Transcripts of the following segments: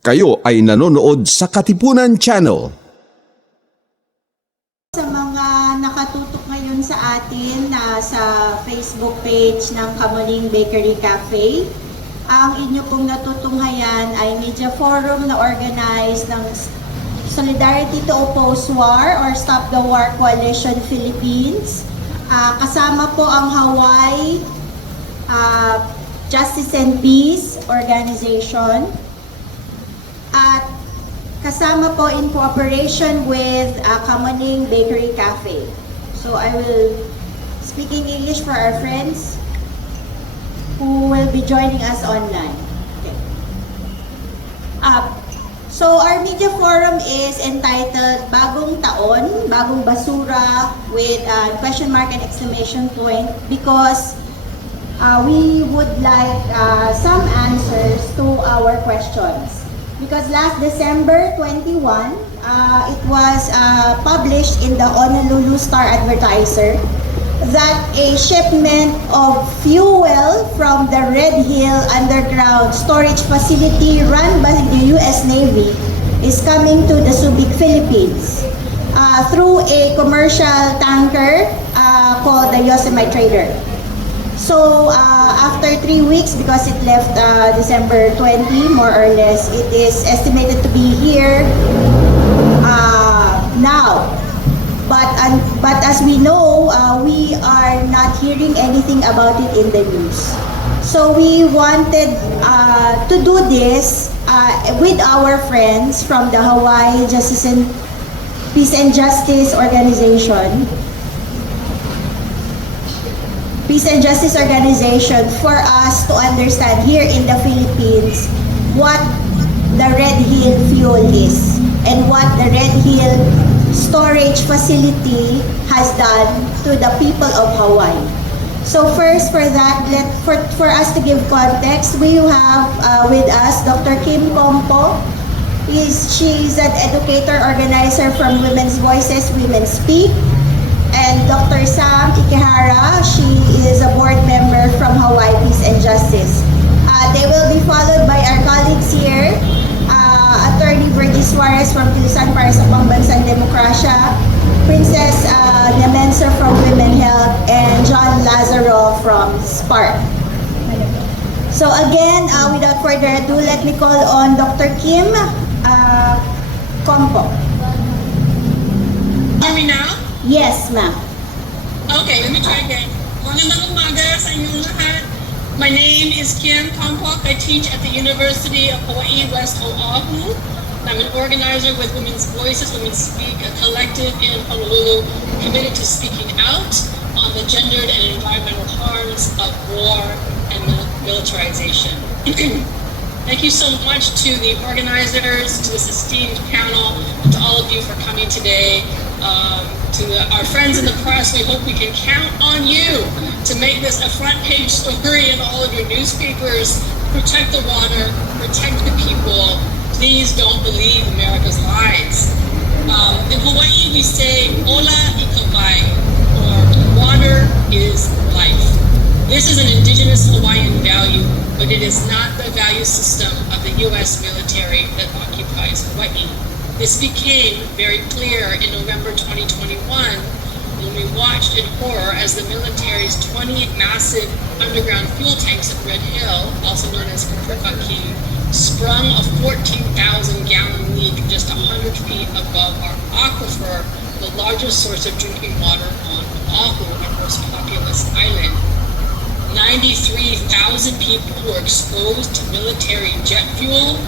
Kayo ay nanonood sa Katipunan Channel. Sa mga nakatutok ngayon sa atin sa Facebook page ng Kamuning Bakery Cafe, ang inyo pong natutunghayan ay media forum na organized ng Solidarity to Oppose War or Stop the War Coalition Philippines. Kasama po ang Hawaii Justice and Peace Organization. At kasama po in cooperation with Kamuning Bakery Cafe. So I will speak in English for our friends who will be joining us online. Okay. So our media forum is entitled Bagong Taon, Bagong Basura with question mark and exclamation point because we would like some answers to our questions. Because last December 21, it was published in the Honolulu Star Advertiser that a shipment of fuel from the Red Hill underground storage facility run by the US Navy is coming to the Subic, Philippines through a commercial tanker called the Yosemite Trader. So after 3 weeks, because it left December 20, more or less, it is estimated to be here now. But as we know, we are not hearing anything about it in the news. So we wanted to do this with our friends from the Hawaii Peace and Justice Organization. Peace and Justice Organization for us to understand here in the Philippines what the Red Hill fuel is and what the Red Hill storage facility has done to the people of Hawaii. So first for that, for us to give context, we have with us Dr. Kim Compo. She's an educator organizer from Women's Voices, Women Speak. And Dr. Sam Ikehara, she is a board member from Hawaii Peace and Justice. They will be followed by our colleagues here, Attorney Virgie Suarez from Kilusan para sa Pambansang Demokrasya, Princess Nemensa from Women Health, and John Lazaro from SPARC. So again, without further ado, let me call on Dr. Kim Compo. Hear me now? Yes, ma'am. Okay, let me try again. Magandang umaga sa inyong lahat. My name is Kim Kompok. I teach at the University of Hawaii West Oahu. I'm an organizer with Women's Voices, Women Speak, a collective in Honolulu committed to speaking out on the gendered and environmental harms of war and militarization. Thank you so much to the organizers, to this esteemed panel, to all of you for coming today. To our friends in the press, we hope we can count on you to make this a front page story in all of your newspapers. Protect the water, protect the people. Please don't believe America's lies. In Hawaii, we say, Ola ikawai, or water is life. This is an indigenous Hawaiian value, but it is not the value system of the U.S. military that occupies Hawaii. This became very clear in November 2021 when we watched in horror as the military's 20 massive underground fuel tanks at Red Hill, also known as Pukaki, sprung a 14,000-gallon leak just 100 feet above our aquifer, the largest source of drinking water on Oahu, our most populous island. 93,000 people were exposed to military jet fuel,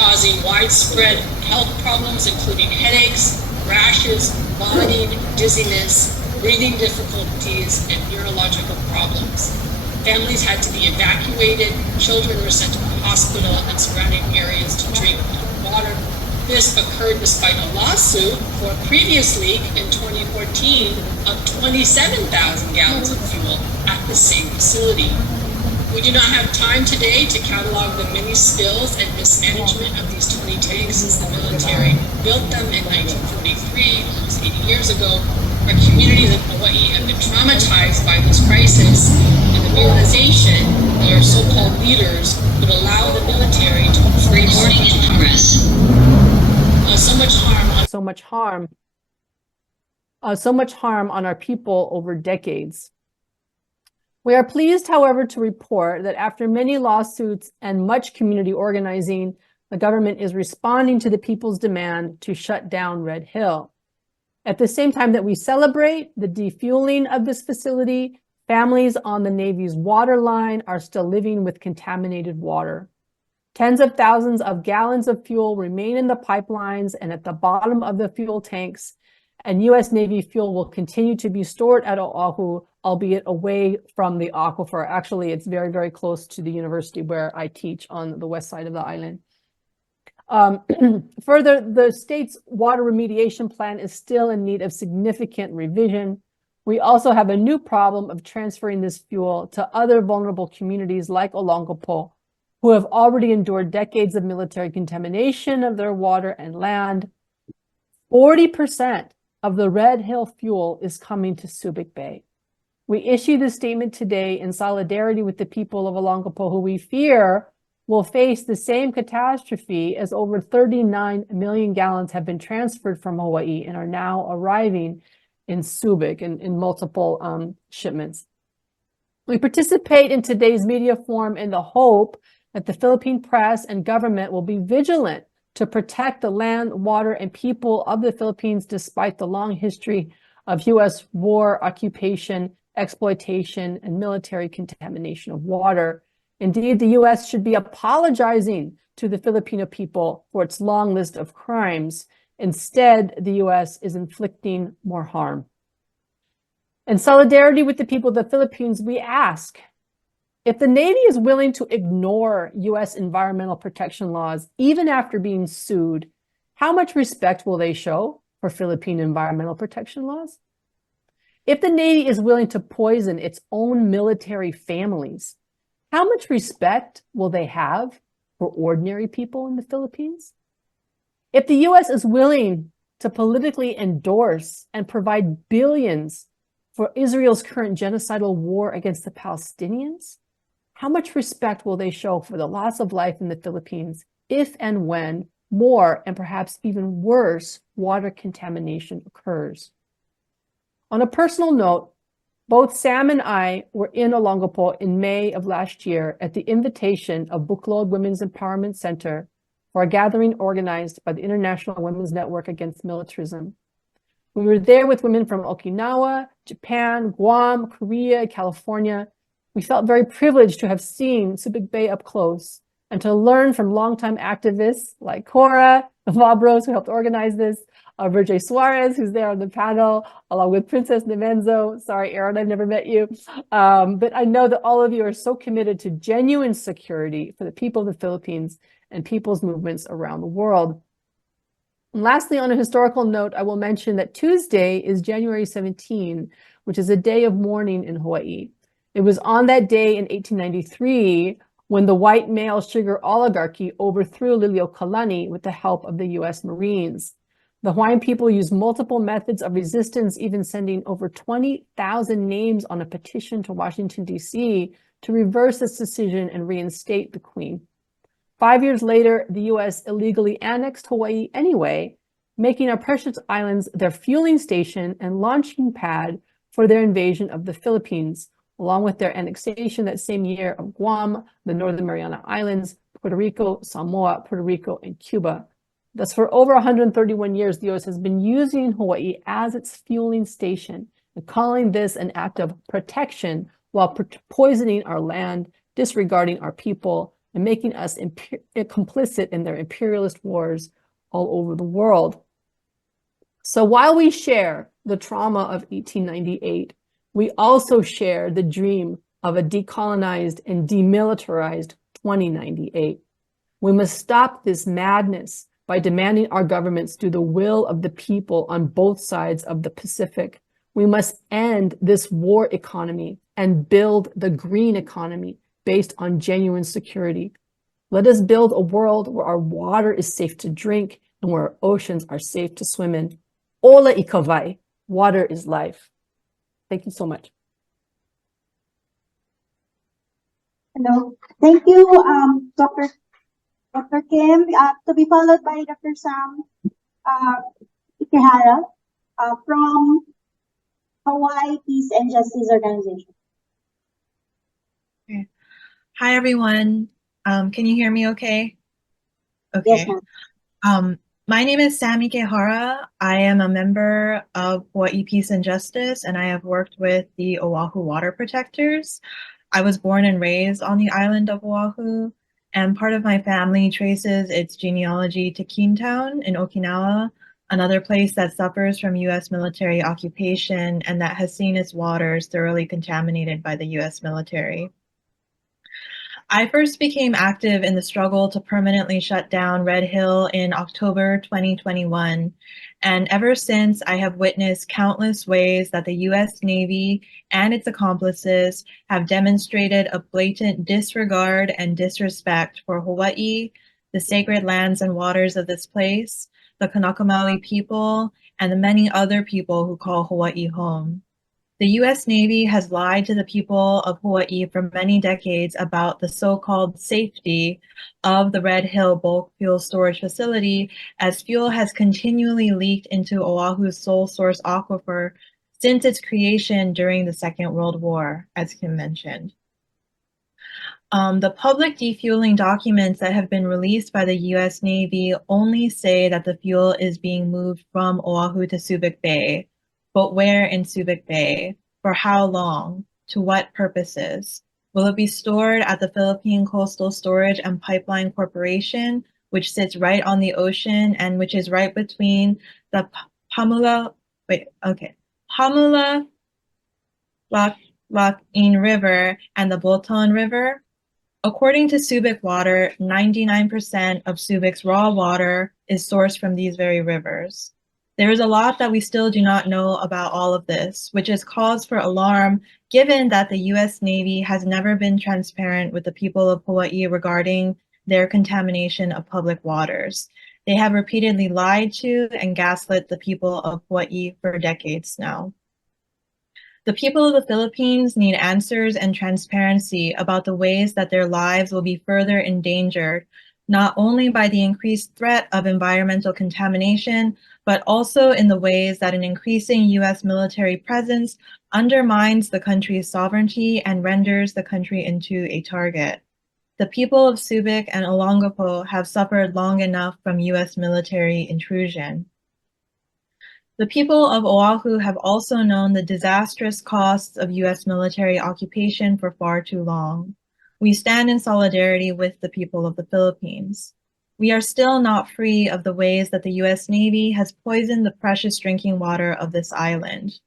causing widespread health problems including headaches, rashes, vomiting, dizziness, breathing difficulties, and neurological problems. Families had to be evacuated, children were sent to the hospital and surrounding areas to drink water. This occurred despite a lawsuit for a previous leak in 2014 of 27,000 gallons of fuel at the same facility. We do not have time today to catalog the many spills and mismanagement of these 20 tanks since the military built them in 1943, almost 80 years ago. Our communities of Hawaii have been traumatized by this crisis and the villainization of our so-called leaders would allow the military to infringe so much harm on our people over decades. We are pleased, however, to report that after many lawsuits and much community organizing, the government is responding to the people's demand to shut down Red Hill. At the same time that we celebrate the defueling of this facility, families on the Navy's water line are still living with contaminated water. Tens of thousands of gallons of fuel remain in the pipelines and at the bottom of the fuel tanks, and U.S. Navy fuel will continue to be stored at Oahu, albeit away from the aquifer. Actually, it's very, very close to the university where I teach on the west side of the island. Further, the state's water remediation plan is still in need of significant revision. We also have a new problem of transferring this fuel to other vulnerable communities like Olongapo, who have already endured decades of military contamination of their water and land. 40% of the Red Hill fuel is coming to Subic Bay. We issue this statement today in solidarity with the people of Olongapo, who we fear will face the same catastrophe as over 39 million gallons have been transferred from Hawaii and are now arriving in Subic in multiple shipments. We participate in today's media forum in the hope that the Philippine press and government will be vigilant to protect the land, water, and people of the Philippines despite the long history of U.S. war, occupation, exploitation, and military contamination of water. Indeed, the U.S. should be apologizing to the Filipino people for its long list of crimes. Instead, the U.S. is inflicting more harm. In solidarity with the people of the Philippines, we ask, if the Navy is willing to ignore U.S. environmental protection laws, even after being sued, how much respect will they show for Philippine environmental protection laws? If the Navy is willing to poison its own military families, how much respect will they have for ordinary people in the Philippines? If the U.S. is willing to politically endorse and provide billions for Israel's current genocidal war against the Palestinians, how much respect will they show for the loss of life in the Philippines if and when more and perhaps even worse water contamination occurs? On a personal note, both Sam and I were in Olongapo in May of last year at the invitation of Buklod Women's Empowerment Center for a gathering organized by the International Women's Network Against Militarism. We were there with women from Okinawa, Japan, Guam, Korea, California. We felt very privileged to have seen Subic Bay up close and to learn from longtime activists like Cora Vabros, who helped organize this, Virgil Suarez, who's there on the panel, along with Princess Nemenzo. Sorry, Aaron, I've never met you. But I know that all of you are so committed to genuine security for the people of the Philippines and people's movements around the world. And lastly, on a historical note, I will mention that Tuesday is January 17, which is a day of mourning in Hawaii. It was on that day in 1893 when the white male sugar oligarchy overthrew Liliuokalani with the help of the U.S. Marines. The Hawaiian people used multiple methods of resistance, even sending over 20,000 names on a petition to Washington, D.C. to reverse this decision and reinstate the Queen. 5 years later, the U.S. illegally annexed Hawaii anyway, making our precious islands their fueling station and launching pad for their invasion of the Philippines, along with their annexation that same year of Guam, the Northern Mariana Islands, Puerto Rico, Samoa, Puerto Rico, and Cuba. Thus, for over 131 years, the U.S. has been using Hawaii as its fueling station and calling this an act of protection while poisoning our land, disregarding our people, and making us complicit in their imperialist wars all over the world. So while we share the trauma of 1898, we also share the dream of a decolonized and demilitarized 2098. We must stop this madness by demanding our governments do the will of the people on both sides of the Pacific. We must end this war economy and build the green economy based on genuine security. Let us build a world where our water is safe to drink and where our oceans are safe to swim in. Ola ikawai. Water is life. Thank you so much. Hello. Thank you, Dr. Kim. To be followed by Dr. Sam Ikehara from Hawaii Peace and Justice Organization. Okay. Hi, everyone. Can you hear me okay? Okay. Yes, ma'am. My name is Sami Kehara. I am a member of Hawaii Peace and Justice, and I have worked with the Oahu Water Protectors. I was born and raised on the island of Oahu, and part of my family traces its genealogy to Keentown in Okinawa, another place that suffers from U.S. military occupation and that has seen its waters thoroughly contaminated by the U.S. military. I first became active in the struggle to permanently shut down Red Hill in October 2021, and ever since I have witnessed countless ways that the U.S. Navy and its accomplices have demonstrated a blatant disregard and disrespect for Hawaii, the sacred lands and waters of this place, the Kanaka Maoli people, and the many other people who call Hawaii home. The U.S. Navy has lied to the people of Hawaii for many decades about the so-called safety of the Red Hill bulk fuel storage facility, as fuel has continually leaked into Oahu's sole source aquifer since its creation during the Second World War, as Kim mentioned. The public defueling documents that have been released by the U.S. Navy only say that the fuel is being moved from Oahu to Subic Bay. But where in Subic Bay? For how long? To what purposes? Will it be stored at the Philippine Coastal Storage and Pipeline Corporation, which sits right on the ocean and which is right between the Pamula Lac-in River and the Bolton River? According to Subic Water, 99% of Subic's raw water is sourced from these very rivers. There is a lot that we still do not know about all of this, which is cause for alarm given that the U.S. Navy has never been transparent with the people of Hawaii regarding their contamination of public waters. They have repeatedly lied to and gaslit the people of Hawaii for decades now. The people of the Philippines need answers and transparency about the ways that their lives will be further endangered, not only by the increased threat of environmental contamination, but also in the ways that an increasing U.S. military presence undermines the country's sovereignty and renders the country into a target. The people of Subic and Olongapo have suffered long enough from U.S. military intrusion. The people of Oahu have also known the disastrous costs of U.S. military occupation for far too long. We stand in solidarity with the people of the Philippines. We are still not free of the ways that the U.S. Navy has poisoned the precious drinking water of this island.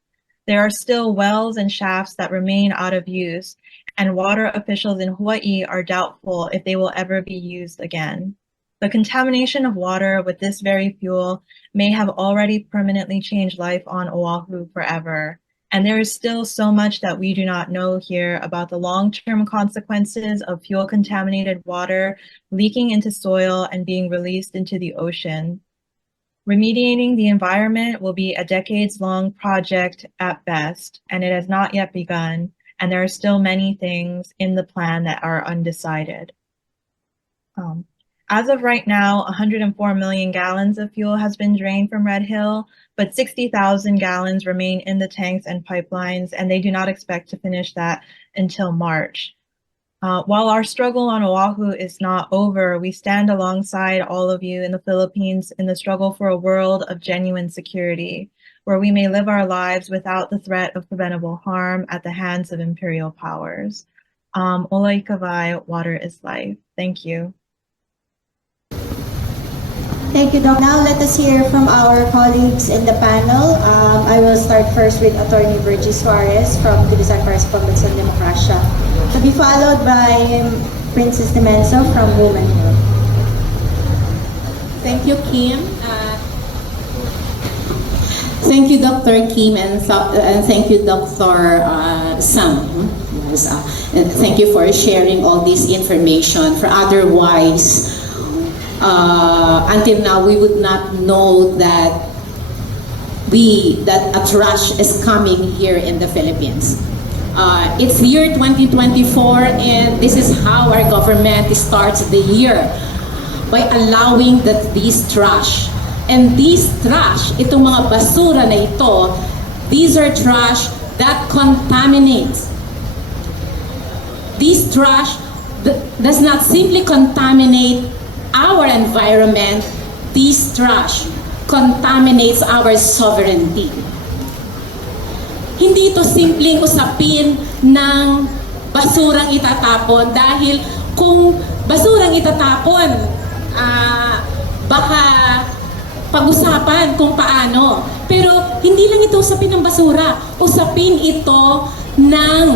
There are still wells and shafts that remain out of use, and water officials in Hawaii are doubtful if they will ever be used again. The contamination of water with this very fuel may have already permanently changed life on Oahu forever. And there is still so much that we do not know here about the long-term consequences of fuel-contaminated water leaking into soil and being released into the ocean. Remediating the environment will be a decades-long project at best, and it has not yet begun, and there are still many things in the plan that are undecided. As of right now, 104 million gallons of fuel has been drained from Red Hill, but 60,000 gallons remain in the tanks and pipelines, and they do not expect to finish that until March. While our struggle on Oahu is not over, we stand alongside all of you in the Philippines in the struggle for a world of genuine security, where we may live our lives without the threat of preventable harm at the hands of imperial powers. Ola ikawai, water is life. Thank you. Thank you, Doc. Now let us hear from our colleagues in the panel. I will start first with Attorney Virgie Suarez from Kilusan Correspondence on Democracia, to be followed by Princess Demenso from Women Hill. Thank you, Kim. Thank you, Dr. Kim, and thank you, Dr. Sam. Yes, and thank you for sharing all this information. For otherwise, until now, we would not know that that a trash is coming here in the Philippines. It's year 2024, and this is how our government starts the year, by allowing that these trash. And these trash, itong mga basura na ito, these are trash that contaminates. This trash does not simply contaminate our environment, this trash contaminates our sovereignty. Hindi ito simpleng usapin ng basurang itatapon, dahil kung basurang itatapon, baka pag-usapan kung paano. Pero hindi lang ito usapin ng basura, usapin ito ng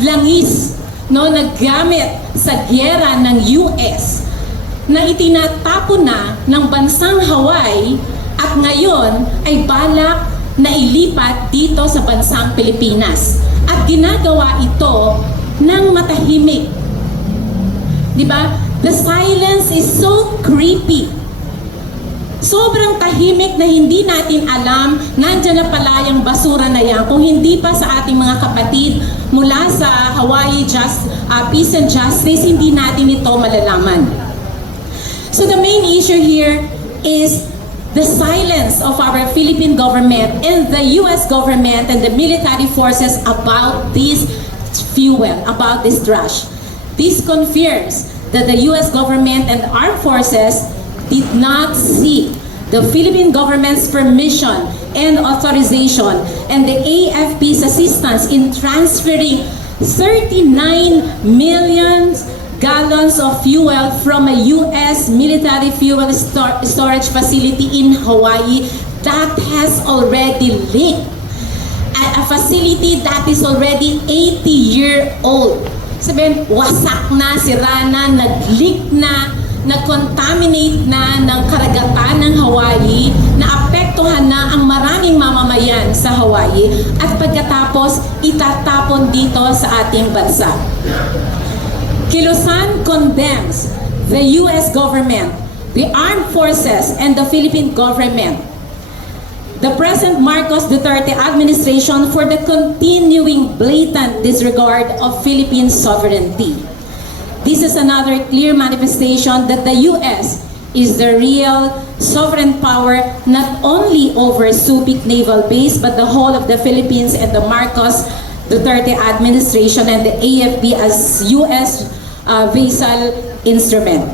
langis, no, naggamit sa gyera ng US na itinatapon na ng bansang Hawaii at ngayon ay balak na ilipat dito sa bansang Pilipinas. At ginagawa ito ng matahimik. Diba? The silence is so creepy. Sobrang tahimik na hindi natin alam nandyan na pala yung basura na yan. Kung hindi pa sa ating mga kapatid mula sa Hawaii Peace and Justice, hindi natin ito malalaman. So the main issue here is the silence of our Philippine government and the US government and the military forces about this fuel, about this trash. This confirms that the US government and armed forces did not seek the Philippine government's permission and authorization and the AFP's assistance in transferring 39 million gallons of fuel from a US military fuel storage facility in Hawaii that has already leaked. A facility that is already 80-year-old. Sabihin, wasak na, sira na, nag-leak na, nag-contaminate na ng karagatan ng Hawaii, naapektuhan na ang maraming mamamayan sa Hawaii, at pagkatapos itatapon dito sa ating bansa. Kilusan condemns the US government, the armed forces, and the Philippine government, the present Marcos Duterte administration, for the continuing blatant disregard of Philippine sovereignty. This is another clear manifestation that the US is the real sovereign power, not only over Subic Naval Base, but the whole of the Philippines and the Marcos Duterte administration and the AFP as US vassal instrument.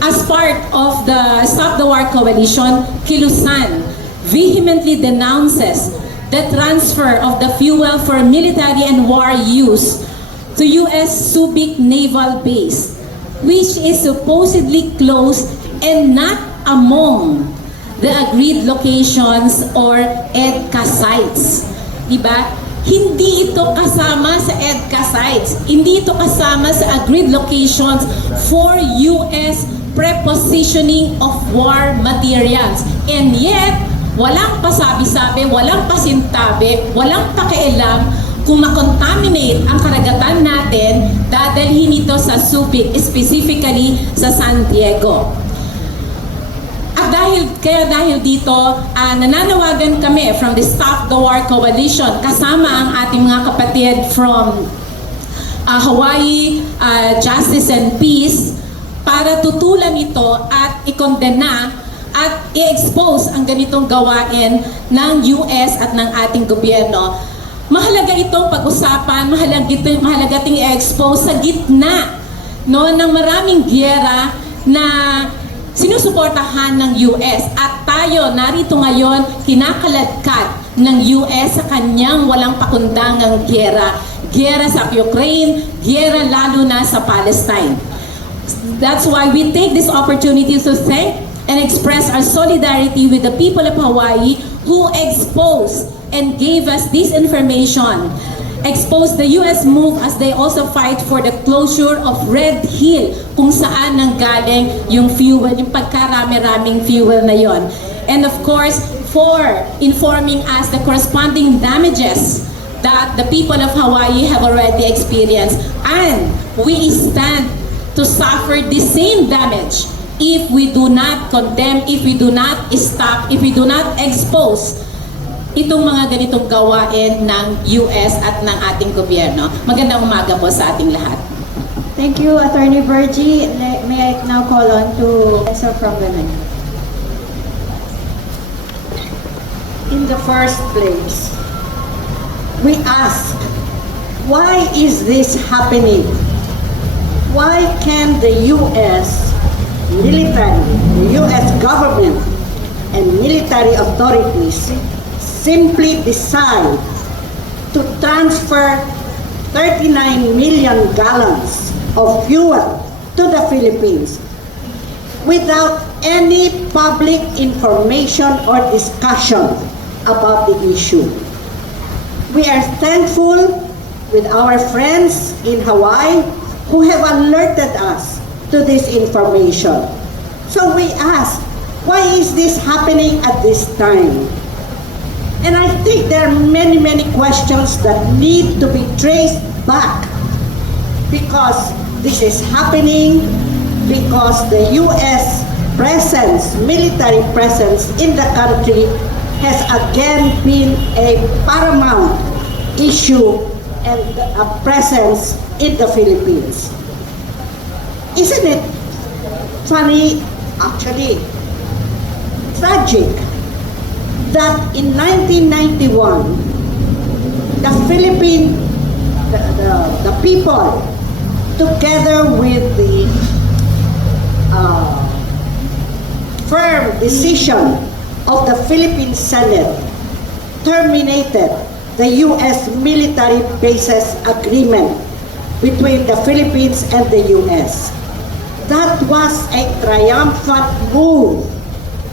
As part of the Stop the War Coalition, Kilusan vehemently denounces the transfer of the fuel for military and war use to US Subic Naval Base, which is supposedly close and not among the agreed locations or EDCA sites. Diba? Hindi ito kasama sa EDCA sites. Hindi ito kasama sa agreed locations for US prepositioning of war materials. And yet, walang pasabi-sabi, walang pasintabi, walang pakialam kung makontaminate ang karagatan natin, dadalhin ito sa Subic, specifically sa San Diego. At dahil dito, nananawagan kami from the Stop the War Coalition, kasama ang ating mga kapatid from Hawaii Justice and Peace, para tutulan ito at ikondena at i-expose ang ganitong gawain ng US at ng ating gobyerno. Mahalaga itong pag-usapan, mahalaga itong i-expose sa gitna, no, ng maraming giyera na sinusuportahan ng US. At tayo narito ngayon, kinakaladkad ng US sa kanyang walang pakundangang giyera. Giyera sa Ukraine, giyera lalo na sa Palestine. That's why we take this opportunity to thank and express our solidarity with the people of Hawaii who exposed and gave us this information. Exposed the US move as they also fight for the closure of Red Hill, kung saan nanggaling yung fuel, yung pagkarami-raming fuel na yon. And of course, for informing us the corresponding damages that the people of Hawaii have already experienced. And we stand to suffer the same damage if we do not condemn, if we do not stop, if we do not expose itong mga ganitong gawain ng US at ng ating gobyerno. Magandang umaga po sa ating lahat. Thank you, Attorney Virgie. May I now call on to answer from women. In the first place, we ask, why is this happening? Why can the U.S. military, the U.S. government, and military authorities simply decide to transfer 39 million gallons of fuel to the Philippines without any public information or discussion about the issue? We are thankful with our friends in Hawaii who have alerted us to this information. So we ask, why is this happening at this time? And I think there are many, many questions that need to be traced back, because this is happening because the U.S. presence, military presence in the country has again been a paramount issue and a presence in the Philippines. Isn't it funny, actually tragic, that in 1991, the the people, together with the firm decision of the Philippine Senate, terminated the U.S. military bases agreement between the Philippines and the U.S. That was a triumphant move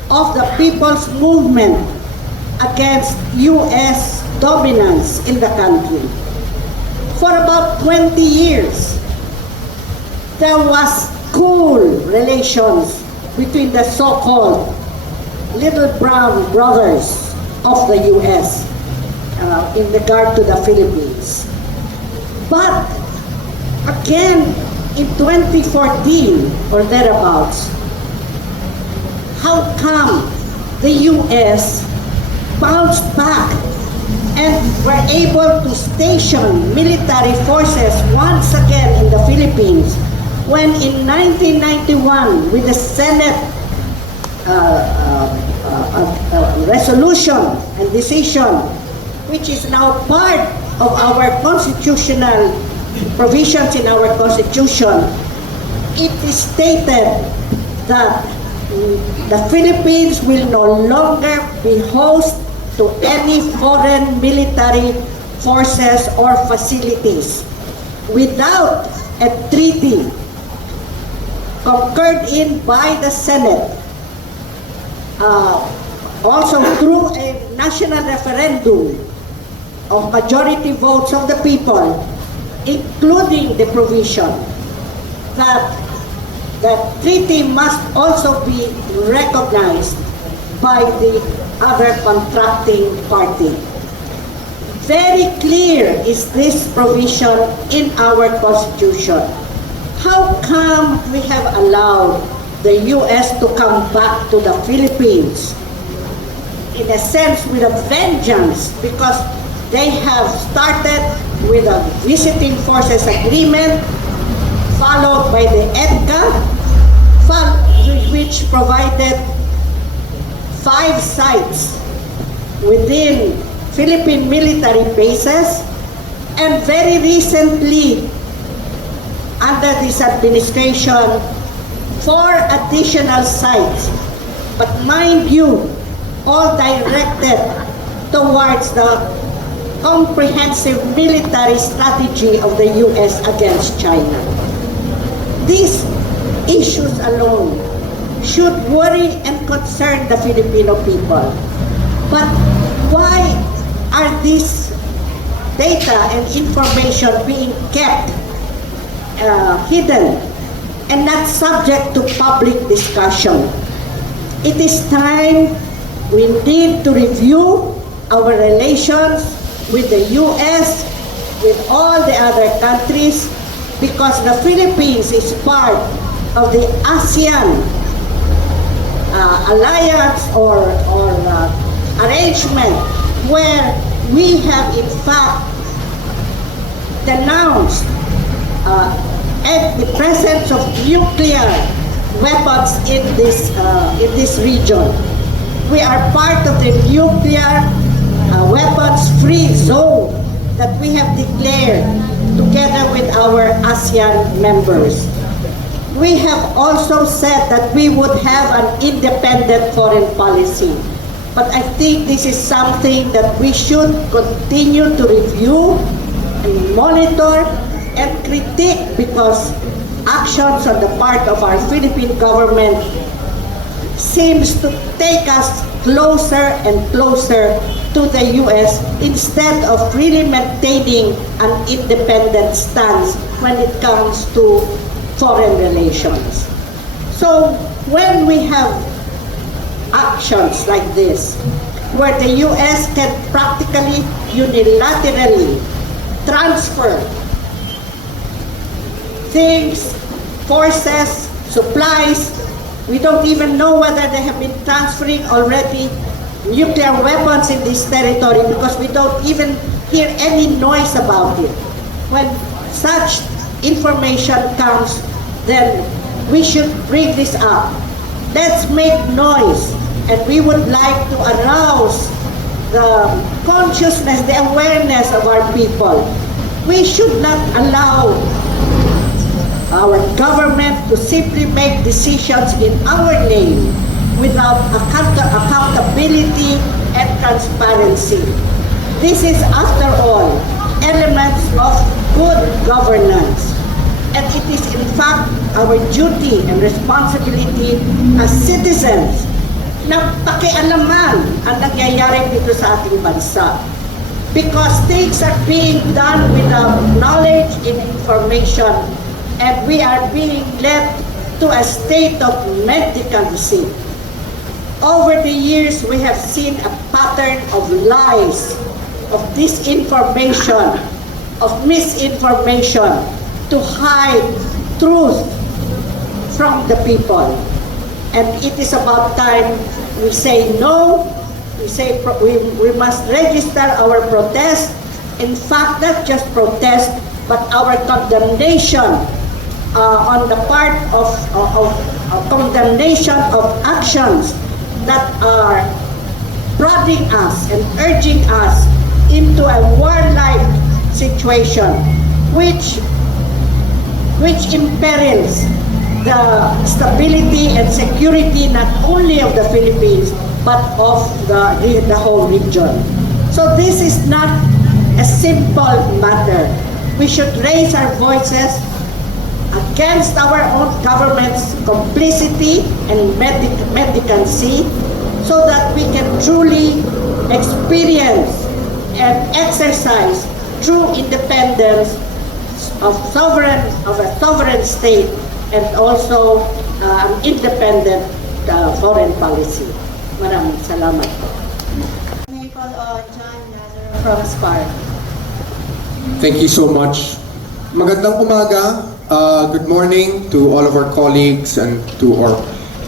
of the people's movement against U.S. dominance in the country. For about 20 years, there was cool relations between the so-called little brown brothers of the U.S. In regard to the Philippines. But again, in 2014 or thereabouts, how come the U.S. bounced back and were able to station military forces once again in the Philippines, when in 1991, with the Senate resolution and decision, which is now part of our constitutional provisions in our Constitution, it is stated that the Philippines will no longer be host to any foreign military forces or facilities without a treaty concurred in by the Senate, also through a national referendum of majority votes of the people, including the provision that the treaty must also be recognized by the other contracting party. Very clear is this provision in our Constitution. How come we have allowed the U.S. to come back to the Philippines, in a sense with a vengeance, because they have started with a visiting forces agreement, followed by the EDCA, which provided 5 sites within Philippine military bases, and very recently, under this administration, 4 additional sites. But mind you, all directed towards the comprehensive military strategy of the U.S. against China. These issues alone should worry and concern the Filipino people. But why are these data and information being kept hidden and not subject to public discussion? It is time we need to review our relations with the U.S., with all the other countries, because the Philippines is part of the ASEAN alliance or arrangement where we have in fact denounced the presence of nuclear weapons in this region. We are part of the nuclear weapons-free zone that we have declared together with our ASEAN members. We have also said that we would have an independent foreign policy. But I think this is something that we should continue to review and monitor and critique, because actions on the part of our Philippine government seems to take us closer and closer to the US instead of really maintaining an independent stance when it comes to foreign relations. So when we have actions like this, where the US can practically unilaterally transfer things, forces, supplies, we don't even know whether they have been transferring already nuclear weapons in this territory, because we don't even hear any noise about it. When such information comes, then we should bring this up. Let's make noise, and we would like to arouse the consciousness, the awareness of our people. We should not allow our government to simply make decisions in our name without accountability and transparency. This is, after all, elements of good governance. And it is in fact our duty and responsibility as citizens na pakialaman ang nangyayari dito sa ating bansa. Because things are being done without knowledge and information, and we are being led to a state of mendicancy. Over the years, we have seen a pattern of lies, of disinformation, of misinformation to hide truth from the people. And it is about time we say no. We say we must register our protest. In fact, not just protest, but our condemnation on the part of condemnation of actions that are prodding us and urging us into a warlike situation, which imperils the stability and security not only of the Philippines, but of the whole region. So this is not a simple matter. We should raise our voices against our own government's complicity and mendicancy, so that we can truly experience and exercise true independence of a sovereign state, and also an independent foreign policy. Maraming salamat po. May call on John Nazaro from SPAR. Thank you so much. Magandang umaga. Good morning to all of our colleagues and to our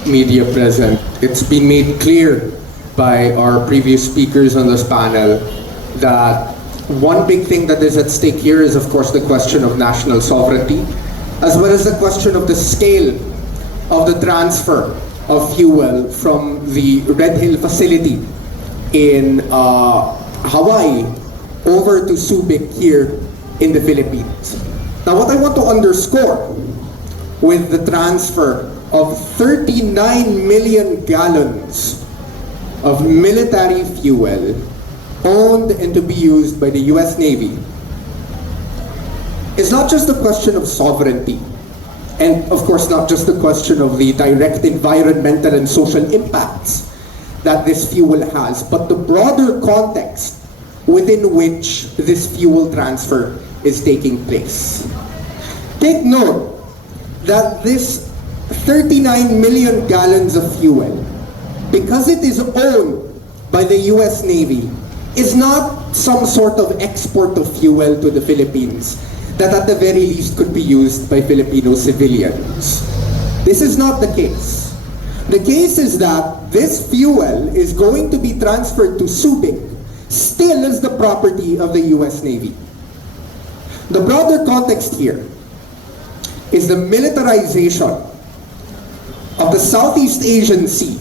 media present. It's been made clear by our previous speakers on this panel that one big thing that is at stake here is, of course, the question of national sovereignty, as well as the question of the scale of the transfer of fuel from the Red Hill facility in Hawaii over to Subic here in the Philippines. Now, what I want to underscore with the transfer of 39 million gallons of military fuel owned and to be used by the US Navy is not just a question of sovereignty, and of course not just the question of the direct environmental and social impacts that this fuel has, but the broader context within which this fuel transfer is taking place. Take note that this 39 million gallons of fuel, because it is owned by the US Navy, is not some sort of export of fuel to the Philippines that at the very least could be used by Filipino civilians. This is not the case. The case is that this fuel is going to be transferred to Subic still is the property of the US Navy. The broader context here is the militarization of the Southeast Asian Sea,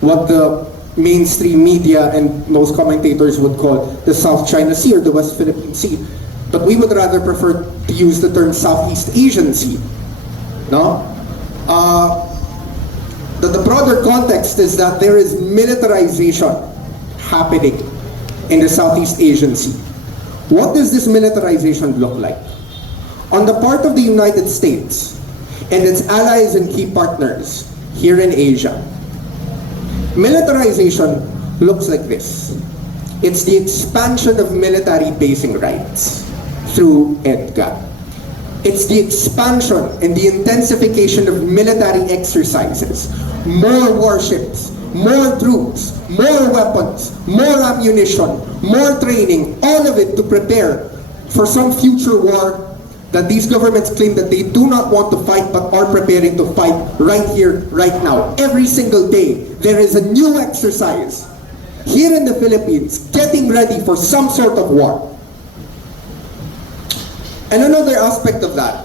what the mainstream media and most commentators would call the South China Sea or the West Philippine Sea. But we would rather prefer to use the term Southeast Asian Sea. No? The broader context is that there is militarization happening in the Southeast Asian Sea. What does this militarization look like? On the part of the United States and its allies and key partners here in Asia, militarization looks like this. It's the expansion of military basing rights through EDCA. It's the expansion and the intensification of military exercises, more warships, more troops, more weapons, more ammunition, more training, all of it to prepare for some future war that these governments claim that they do not want to fight but are preparing to fight right here, right now. Every single day, there is a new exercise here in the Philippines getting ready for some sort of war. And another aspect of that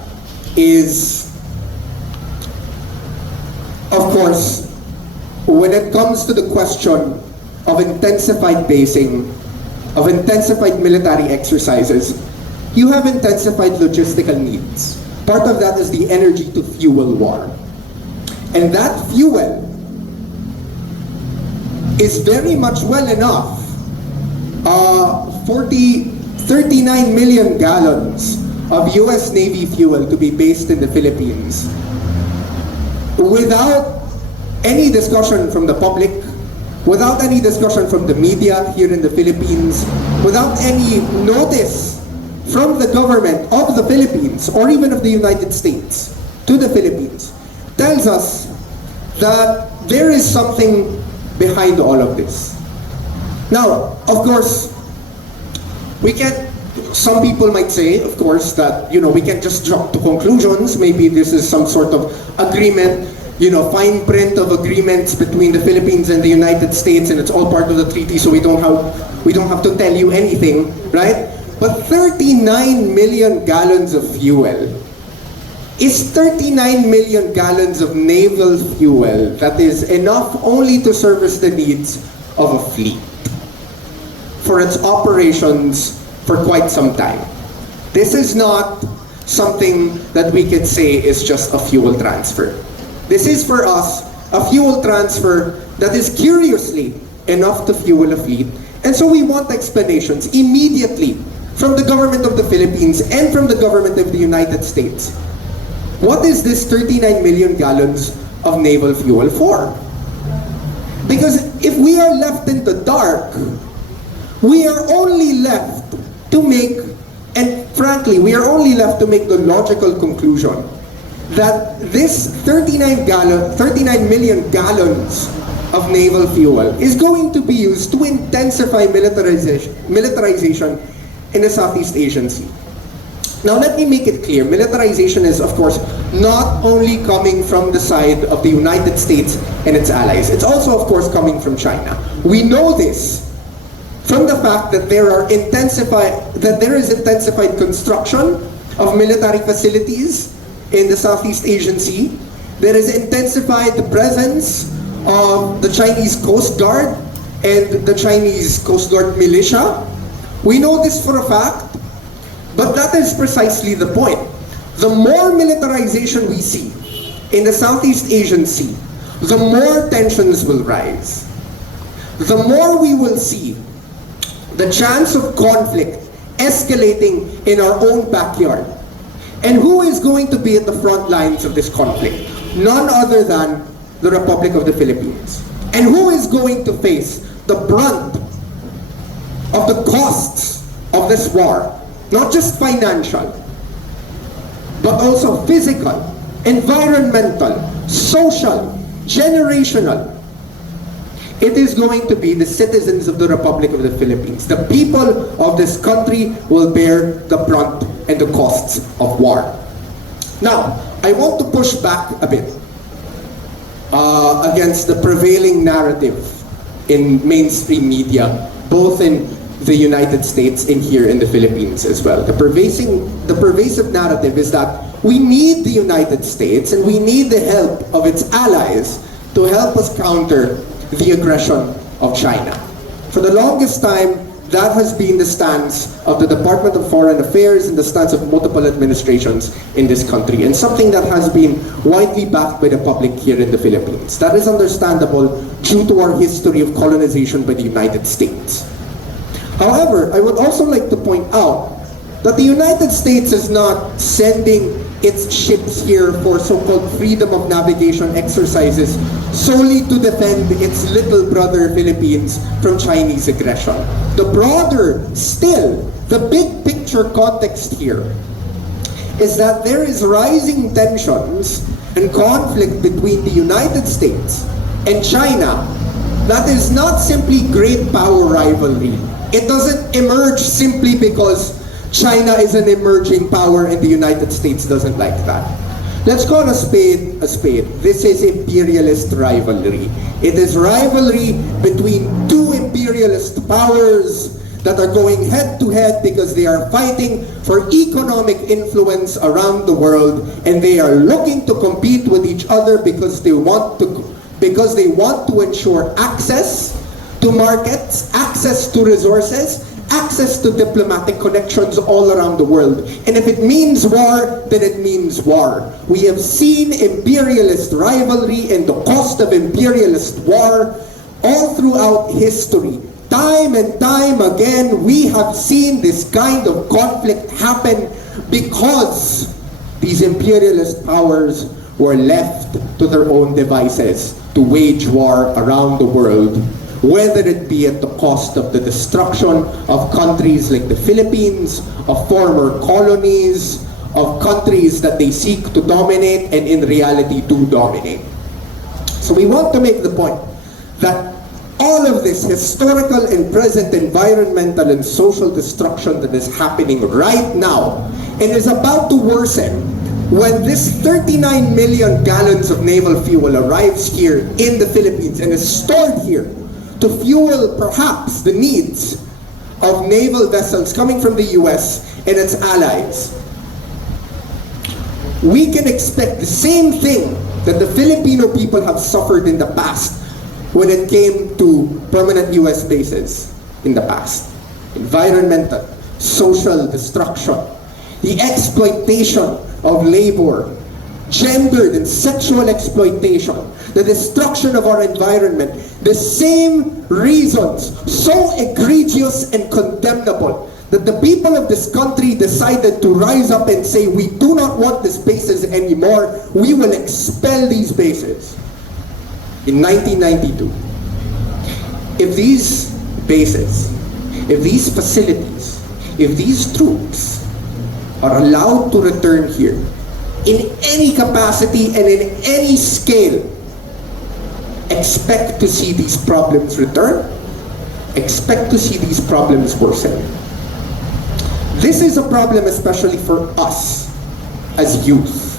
is, of course, when it comes to the question of intensified basing, of intensified military exercises, you have intensified logistical needs. Part of that is the energy to fuel war. And that fuel is very much well enough. 39 million gallons of US Navy fuel to be based in the Philippines without any discussion from the public, without any discussion from the media here in the Philippines, without any notice from the government of the Philippines or even of the United States to the Philippines, tells us that there is something behind all of this. Now, of course, some people might say, of course, that, we can't just jump to conclusions. Maybe this is some sort of agreement, fine print of agreements between the Philippines and the United States, and it's all part of the treaty, so we don't have to tell you anything, right? But 39 million gallons of fuel is 39 million gallons of naval fuel that is enough only to service the needs of a fleet for its operations for quite some time. This is not something that we could say is just a fuel transfer. This is for us a fuel transfer that is curiously enough to fuel a fleet. And so we want explanations immediately from the government of the Philippines and from the government of the United States. What is this 39 million gallons of naval fuel for? Because if we are left in the dark, we are only left to make, and frankly, we are only left to make the logical conclusion that this 39 million gallons of naval fuel is going to be used to intensify militarization in the Southeast Asian Sea. Now let me make it clear, militarization is of course not only coming from the side of the United States and its allies, it's also of course coming from China. We know this from the fact that there is intensified construction of military facilities in the Southeast Asian Sea. There is intensified presence of the Chinese Coast Guard and the Chinese Coast Guard militia. We know this for a fact, but that is precisely the point. The more militarization we see in the Southeast Asian Sea, the more tensions will rise. The more we will see the chance of conflict escalating in our own backyard. And who is going to be at the front lines of this conflict? None other than the Republic of the Philippines. And who is going to face the brunt of the costs of this war? Not just financial, but also physical, environmental, social, generational. It is going to be the citizens of the Republic of the Philippines. The people of this country will bear the brunt and the costs of war. Now, I want to push back a bit against the prevailing narrative in mainstream media, both in the United States in here in the Philippines as well. The pervasive narrative is that we need the United States and we need the help of its allies to help us counter the aggression of China. For the longest time, that has been the stance of the Department of Foreign Affairs and the stance of multiple administrations in this country, and something that has been widely backed by the public here in the Philippines. That is understandable due to our history of colonization by the United States. However, I would also like to point out that the United States is not sending its ships here for so-called freedom of navigation exercises solely to defend its little brother Philippines from Chinese aggression. The broader, still, the big picture context here is that there is rising tensions and conflict between the United States and China that is not simply great power rivalry. It doesn't emerge simply because China is an emerging power and the United States doesn't like that. Let's call a spade a spade. This is imperialist rivalry. It is rivalry between two imperialist powers that are going head to head because they are fighting for economic influence around the world, and they are looking to compete with each other because they want to ensure access to markets, access to resources, access to diplomatic connections all around the world. And if it means war, then it means war. We have seen imperialist rivalry and the cost of imperialist war all throughout history. Time and time again, we have seen this kind of conflict happen because these imperialist powers were left to their own devices to wage war around the world, whether it be at the cost of the destruction of countries like the Philippines, of former colonies, of countries that they seek to dominate and in reality do dominate. So we want to make the point that all of this historical and present environmental and social destruction that is happening right now and is about to worsen when this 39 million gallons of naval fuel arrives here in the Philippines and is stored here to fuel perhaps the needs of naval vessels coming from the US and its allies. We can expect the same thing that the Filipino people have suffered in the past when it came to permanent US bases in the past. Environmental, social destruction, the exploitation of labor, gendered and sexual exploitation, the destruction of our environment, the same reasons so egregious and condemnable that the people of this country decided to rise up and say, we do not want these bases anymore, we will expel these bases. In 1992, if these bases, if these facilities, if these troops are allowed to return here in any capacity and in any scale, expect to see these problems return, expect to see these problems worsen. This is a problem especially for us as youth,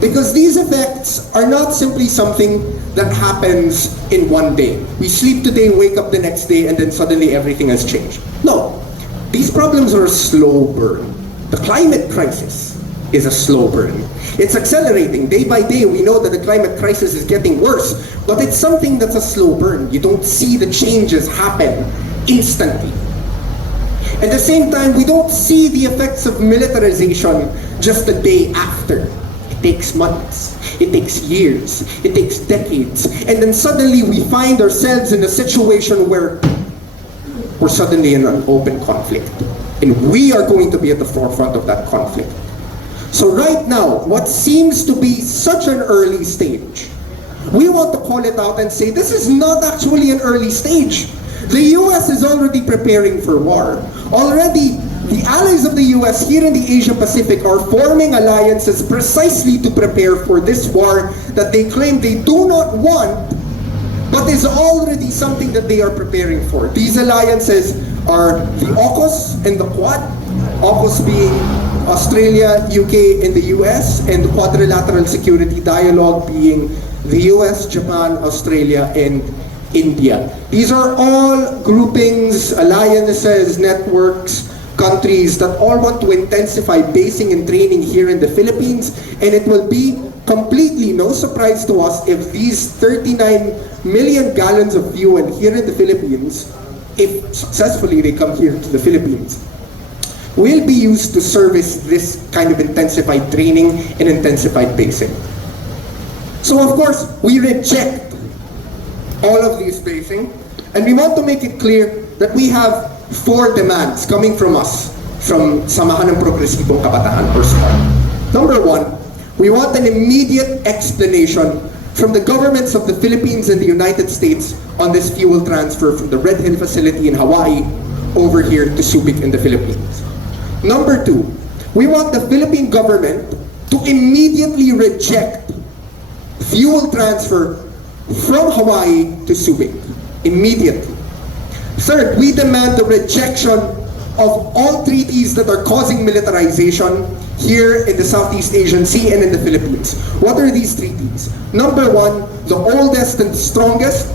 because these effects are not simply something that happens in one day. We sleep today, wake up the next day, and then suddenly everything has changed. No, these problems are a slow burn. The climate crisis is a slow burn. It's accelerating day by day. We know that the climate crisis is getting worse, but it's something that's a slow burn. You don't see the changes happen instantly. At the same time, we don't see the effects of militarization just the day after. It takes months, it takes years, it takes decades, and then suddenly we find ourselves in a situation where we're suddenly in an open conflict, and we are going to be at the forefront of that conflict. So right now, what seems to be such an early stage, we want to call it out and say this is not actually an early stage. The US is already preparing for war. Already, the allies of the US here in the Asia Pacific are forming alliances precisely to prepare for this war that they claim they do not want, but is already something that they are preparing for. These alliances are the AUKUS and the Quad, AUKUS being Australia, UK, and the US, and the Quadrilateral Security Dialogue being the US, Japan, Australia, and India. These are all groupings, alliances, networks, countries that all want to intensify basing and training here in the Philippines, and it will be completely no surprise to us if these 39 million gallons of fuel here in the Philippines, if successfully they come here to the Philippines, will be used to service this kind of intensified training and intensified basing. So of course, we reject all of these basing, and we want to make it clear that we have 4 demands coming from us, from Samahan ng Progresibong Kabataan or SMART. Number 1, we want an immediate explanation from the governments of the Philippines and the United States on this fuel transfer from the Red Hill facility in Hawaii over here to Subic in the Philippines. Number 2, we want the Philippine government to immediately reject fuel transfer from Hawaii to Subic. Immediately. Third, we demand the rejection of all treaties that are causing militarization here in the Southeast Asian Sea and in the Philippines. What are these treaties? Number 1, the oldest and strongest,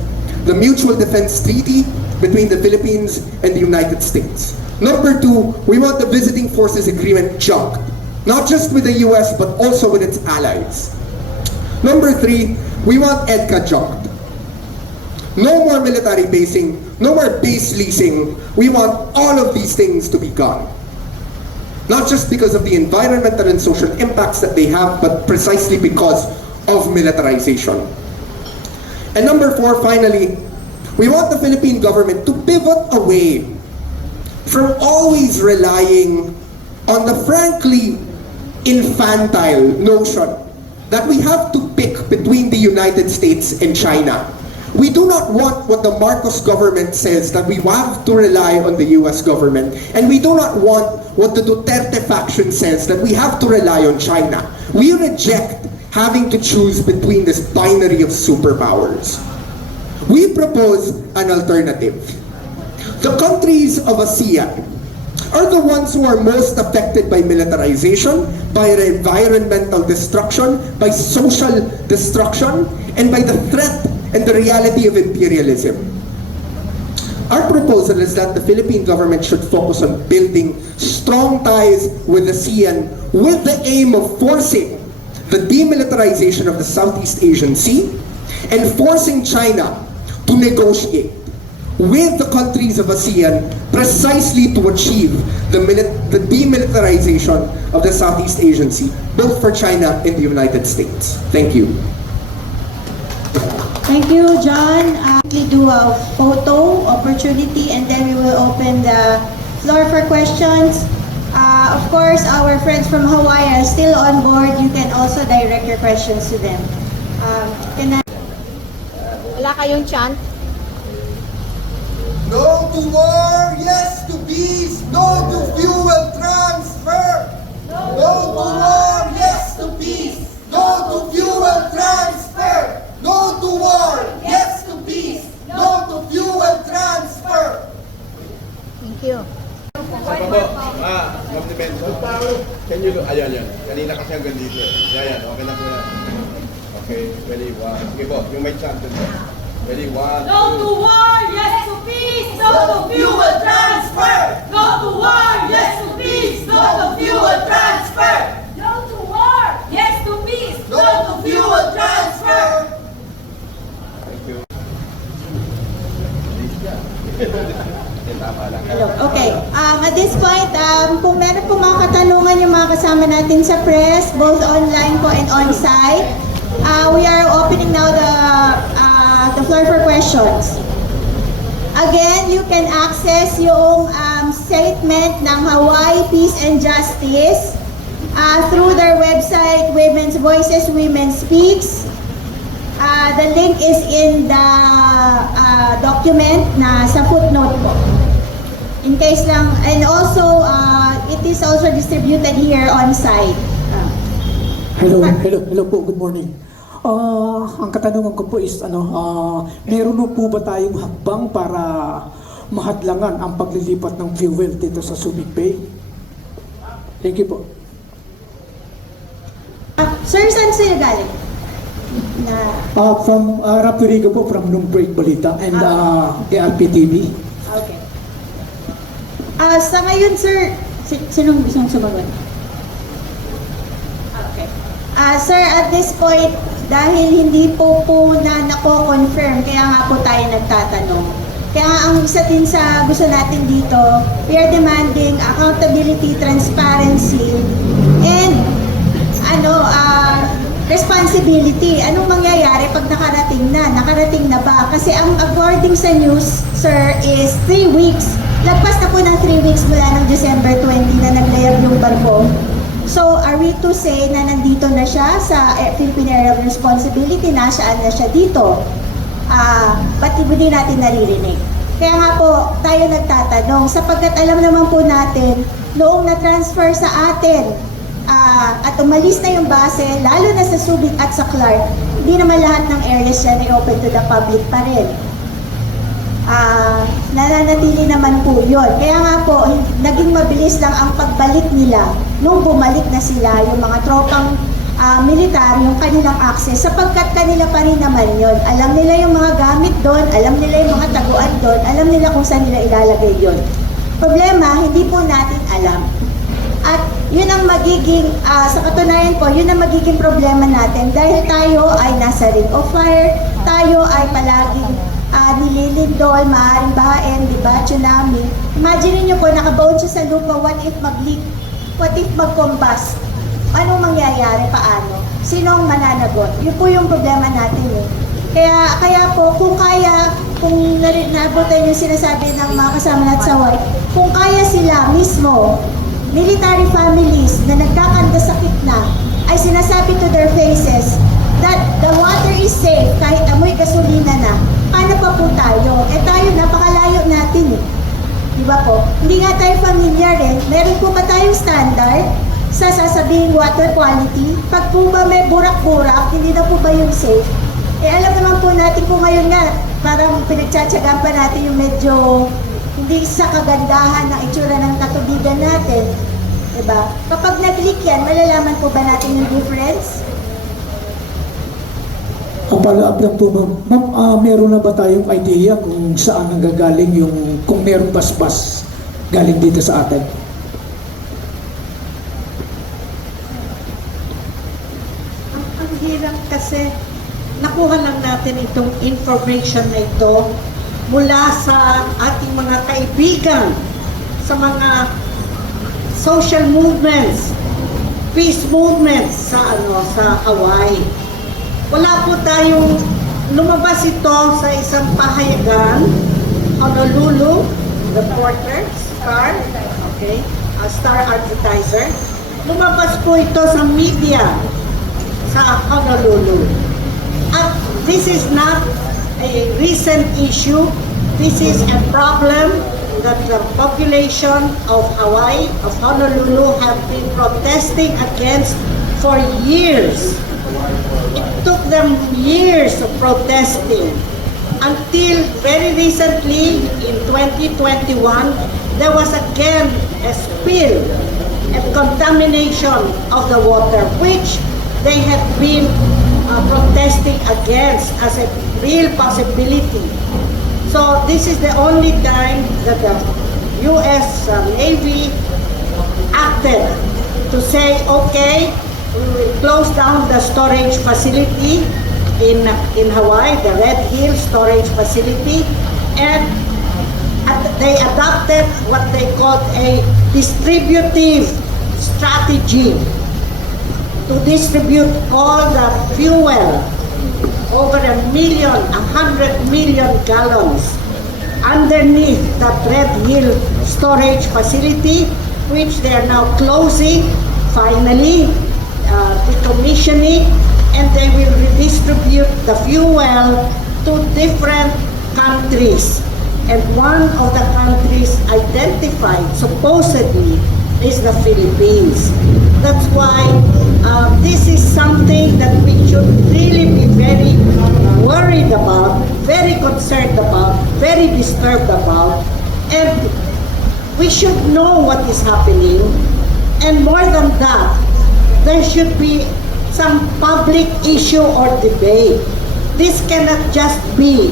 the Mutual Defense Treaty between the Philippines and the United States. Number 2, we want the Visiting Forces Agreement junked, not just with the US but also with its allies. Number 3, we want EDCA junked. No more military basing, no more base leasing. We want all of these things to be gone. Not just because of the environmental and social impacts that they have, but precisely because of militarization. And number 4, finally, we want the Philippine government to pivot away from always relying on the frankly infantile notion that we have to pick between the United States and China. We do not want what the Marcos government says, that we have to rely on the US government, and we do not want what the Duterte faction says, that we have to rely on China. We reject having to choose between this binary of superpowers. We propose an alternative. The countries of ASEAN are the ones who are most affected by militarization, by environmental destruction, by social destruction, and by the threat and the reality of imperialism. Our proposal is that the Philippine government should focus on building strong ties with ASEAN with the aim of forcing the demilitarization of the Southeast Asian Sea and forcing China to negotiate with the countries of ASEAN precisely to achieve the demilitarization of the Southeast Asian Sea, both for China and the United States. Thank you. Thank you, John. We do a photo opportunity and then we will open the floor for questions. Of course, our friends from Hawaii are still on board. You can also direct your questions to them. Wala kayong chant? No to war, yes to peace, no to fuel transfer. No to war, yes to peace, no to fuel transfer. No to war, yes to peace, no to fuel transfer. Thank you. Ma'am Dimension, can you look? Ayan. Kanina kasi hanggang dito. Ayan, okay na po yan. Okay, ready, 1. Sige po, yung may chant dito. Ready, 1, 2. No to war, yes to peace, no to fuel transfer. No to war, yes to peace, no to fuel transfer. No to war, yes to peace, no to fuel transfer. Thank you. Hello. Okay. At this point, kung meron po mga katanungan yung mga kasama natin sa press, both online po and on-site, we are opening now the floor for questions. Again, you can access yung statement ng Hawaii Peace and Justice through their website, Women's Voices, Women Speaks. The link is in the document na sa footnote po. In case lang, and also, it is also distributed here on site. Hello po, good morning. Ang katanungan ko po is, meron po ba tayong hakbang para mahadlangan ang paglilipat ng fuel dito sa Subic Bay? Thank you po. Sir, saan sila galing? From Rapurigo po, from Break Balita and ARP-TV. Okay. Sa ngayon, sir, sinong gustong sumagot? Okay. Sir, at this point, dahil hindi po na nako-confirm, kaya nga po tayo nagtatanong. Kaya nga ang isa din sa gusto natin dito, we are demanding accountability, transparency, and responsibility. Anong mangyayari pag nakarating na? Nakarating na ba? Kasi ang according sa news, sir, is 3 weeks. Lagpas na po ng 3 weeks mula ng December 20 na naglayag yung barko. So, are we to say na nandito na siya sa Philippine Area of Responsibility? Nasaan na siya dito? Ba't hindi natin naririnig? Kaya nga po, tayo nagtatanong, sapagkat alam naman po natin, noong na-transfer sa atin, at umalis na yung base, lalo na sa Subic at sa Clark, hindi naman lahat ng areas yan ay open to the public pa rin. Nananatili naman po yun. Kaya nga po, naging mabilis lang ang pagbalik nila nung bumalik na sila, yung mga tropang militar, yung kanilang access, sapagkat kanila pa rin naman yun. Alam nila yung mga gamit doon, alam nila yung mga taguan doon, alam nila kung saan nila ilalagay yun. Problema, hindi po natin alam. At yun ang magiging, sa katunayan po, yun ang magiging problema natin dahil tayo ay nasa ring of fire, tayo ay palaging nililindol, maaaring bahain, diba, tsunami. Imagine niyo po, nakabaon siya sa lupa, what if mag-leak? What if mag-combust? Anong mangyayari? Paano? Sinong mananagot? Yun po yung problema natin eh. Kaya po, kung kaya, kung nabutan yung sinasabi ng mga kasama natin sa Hawaii, kung kaya sila mismo, military families na nagkakandasakit na ay sinasabi to their faces that the water is safe kahit amoy gasolina na, paano pa po tayo? Eh tayo, napakalayo natin eh. Diba po? Hindi nga tayo familiar eh. Meron po ba tayong standard sa sasabing water quality? Pag po ba may burak-burak, hindi na po ba yung safe? Eh alam naman po natin po ngayon nga, parang pinagtsatsagaan pa natin yung medyo hindi sa kagandahan ng itsura ng katubigan natin. Diba? Kapag nag-leak yan, malalaman po ba natin yung difference? Follow-up lang po, ma'am. Meron na ba tayong idea kung saan nanggagaling yung, kung meron basbas galing dito sa atin? Ang hirap kasi nakuha lang natin itong information na ito mula sa ating mga kaibigan sa mga social movements, peace movements sa Hawaii. Wala po tayong lumabas ito sa isang pahayagan, Honolulu, reporter, Star, okay, Star Advertiser. Lumabas po ito sa media sa Honolulu. At this is not a recent issue. This is a problem that the population of Hawaii, of Honolulu, have been protesting against for years. It took them years of protesting until very recently in 2021, there was again a spill and contamination of the water, which they have been protesting against as a real possibility. So this is the only time that the U.S. Navy acted to say, okay, we will close down the storage facility in Hawaii, the Red Hill storage facility, and they adopted what they called a distributive strategy to distribute all the fuel, over 100 million gallons, underneath that Red Hill storage facility, which they are now closing, finally, decommissioning, and they will redistribute the fuel to different countries. And one of the countries identified, supposedly, is the Philippines. That's why this is something that we should really be very worried about, very concerned about, very disturbed about, and we should know what is happening. And more than that, there should be some public issue or debate. This cannot just be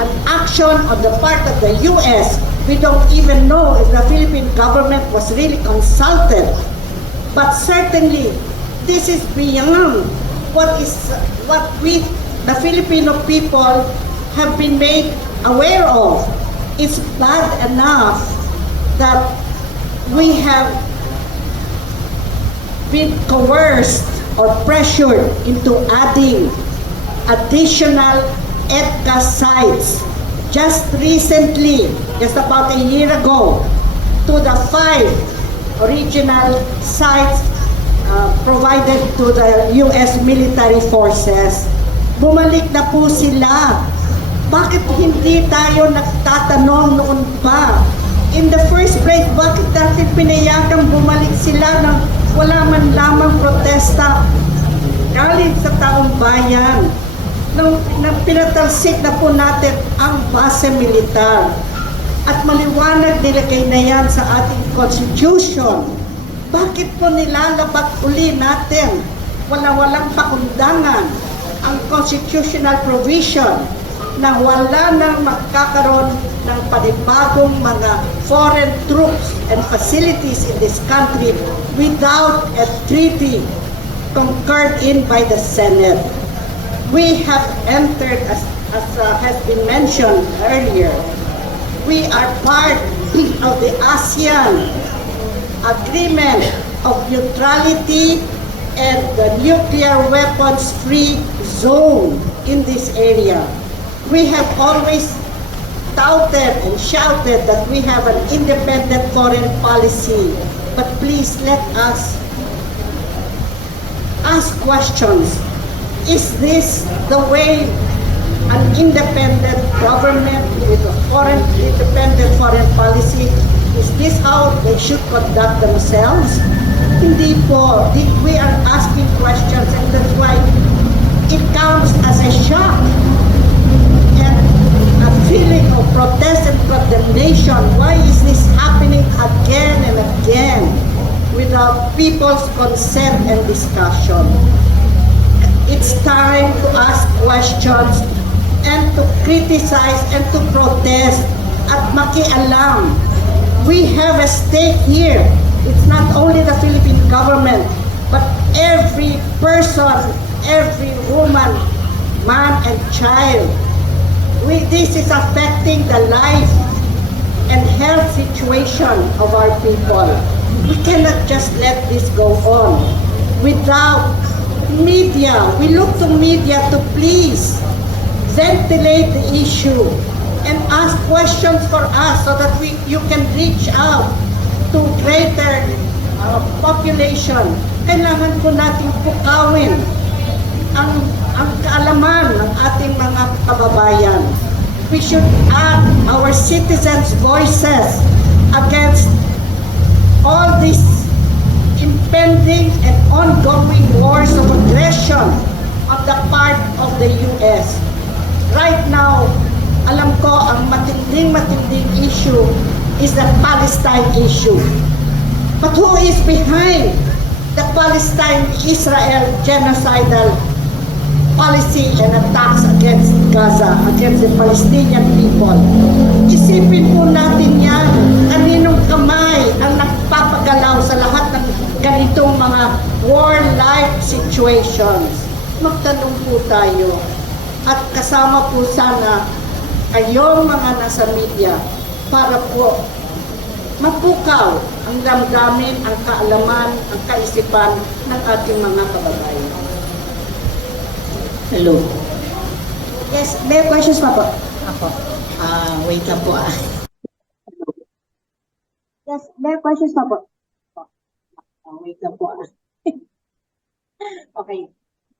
an action on the part of the US. We don't even know if the Philippine government was really consulted. But certainly, this is beyond what we, the Filipino people, have been made aware of. It's bad enough that we have been coerced or pressured into adding additional EDCA sites just recently, just about a year ago, to the 5 original sites provided to the US military forces. Bumalik na po sila. Bakit hindi tayo nagtatanong noon pa? In the first place, bakit natin pinayagang bumalik sila ng wala man lamang protesta galing sa taong bayan? Nung pinatalsik na po natin ang base militar at maliwanag nilagay na yan sa ating constitution, bakit po nilalabag uli natin walang pakundangan ang constitutional provision na wala nang magkakaroon ng panibagong mga foreign troops and facilities in this country without a treaty concurred in by the Senate? We have entered, as has been mentioned earlier, we are part of the ASEAN Agreement of Neutrality and the Nuclear Weapons Free Zone in this area. We have always touted and shouted that we have an independent foreign policy, but please let us ask questions. Is this the way an independent government with a independent foreign policy, is this how they should conduct themselves? Hindi po. We are asking questions, and that's why it comes as a shock and a feeling of protest and condemnation. Why is this happening again and again without people's consent and discussion? It's time to ask questions and to criticize and to protest at makialam. We have a stake here. It's not only the Philippine government, but every person, every woman, man and child. This is affecting the life and health situation of our people. We cannot just let this go on without media. We look to media to please ventilate the issue and ask questions for us so that you can reach out to greater population. Kailangan po natin pukawin ang kaalaman ng ating mga kababayan. We should add our citizens' voices against all these impending and ongoing wars of aggression on the part of the US. Right now, alam ko ang matinding issue is the Palestine issue. But who is behind the Palestine-Israel genocidal policy and attacks against Gaza, against the Palestinian people? Isipin po natin yan, kaninong kamay ang nagpapagalaw sa lahat ng ganitong mga war-like situations. Magtanong po tayo at kasama po sana kayong mga nasa media para po mapukaw ang damdamin, ang kaalaman, ang kaisipan ng ating mga kababayan. Hello. Yes, may questions pa po? Ako. Wait lang po Yes, may questions pa po. Wait lang po Okay.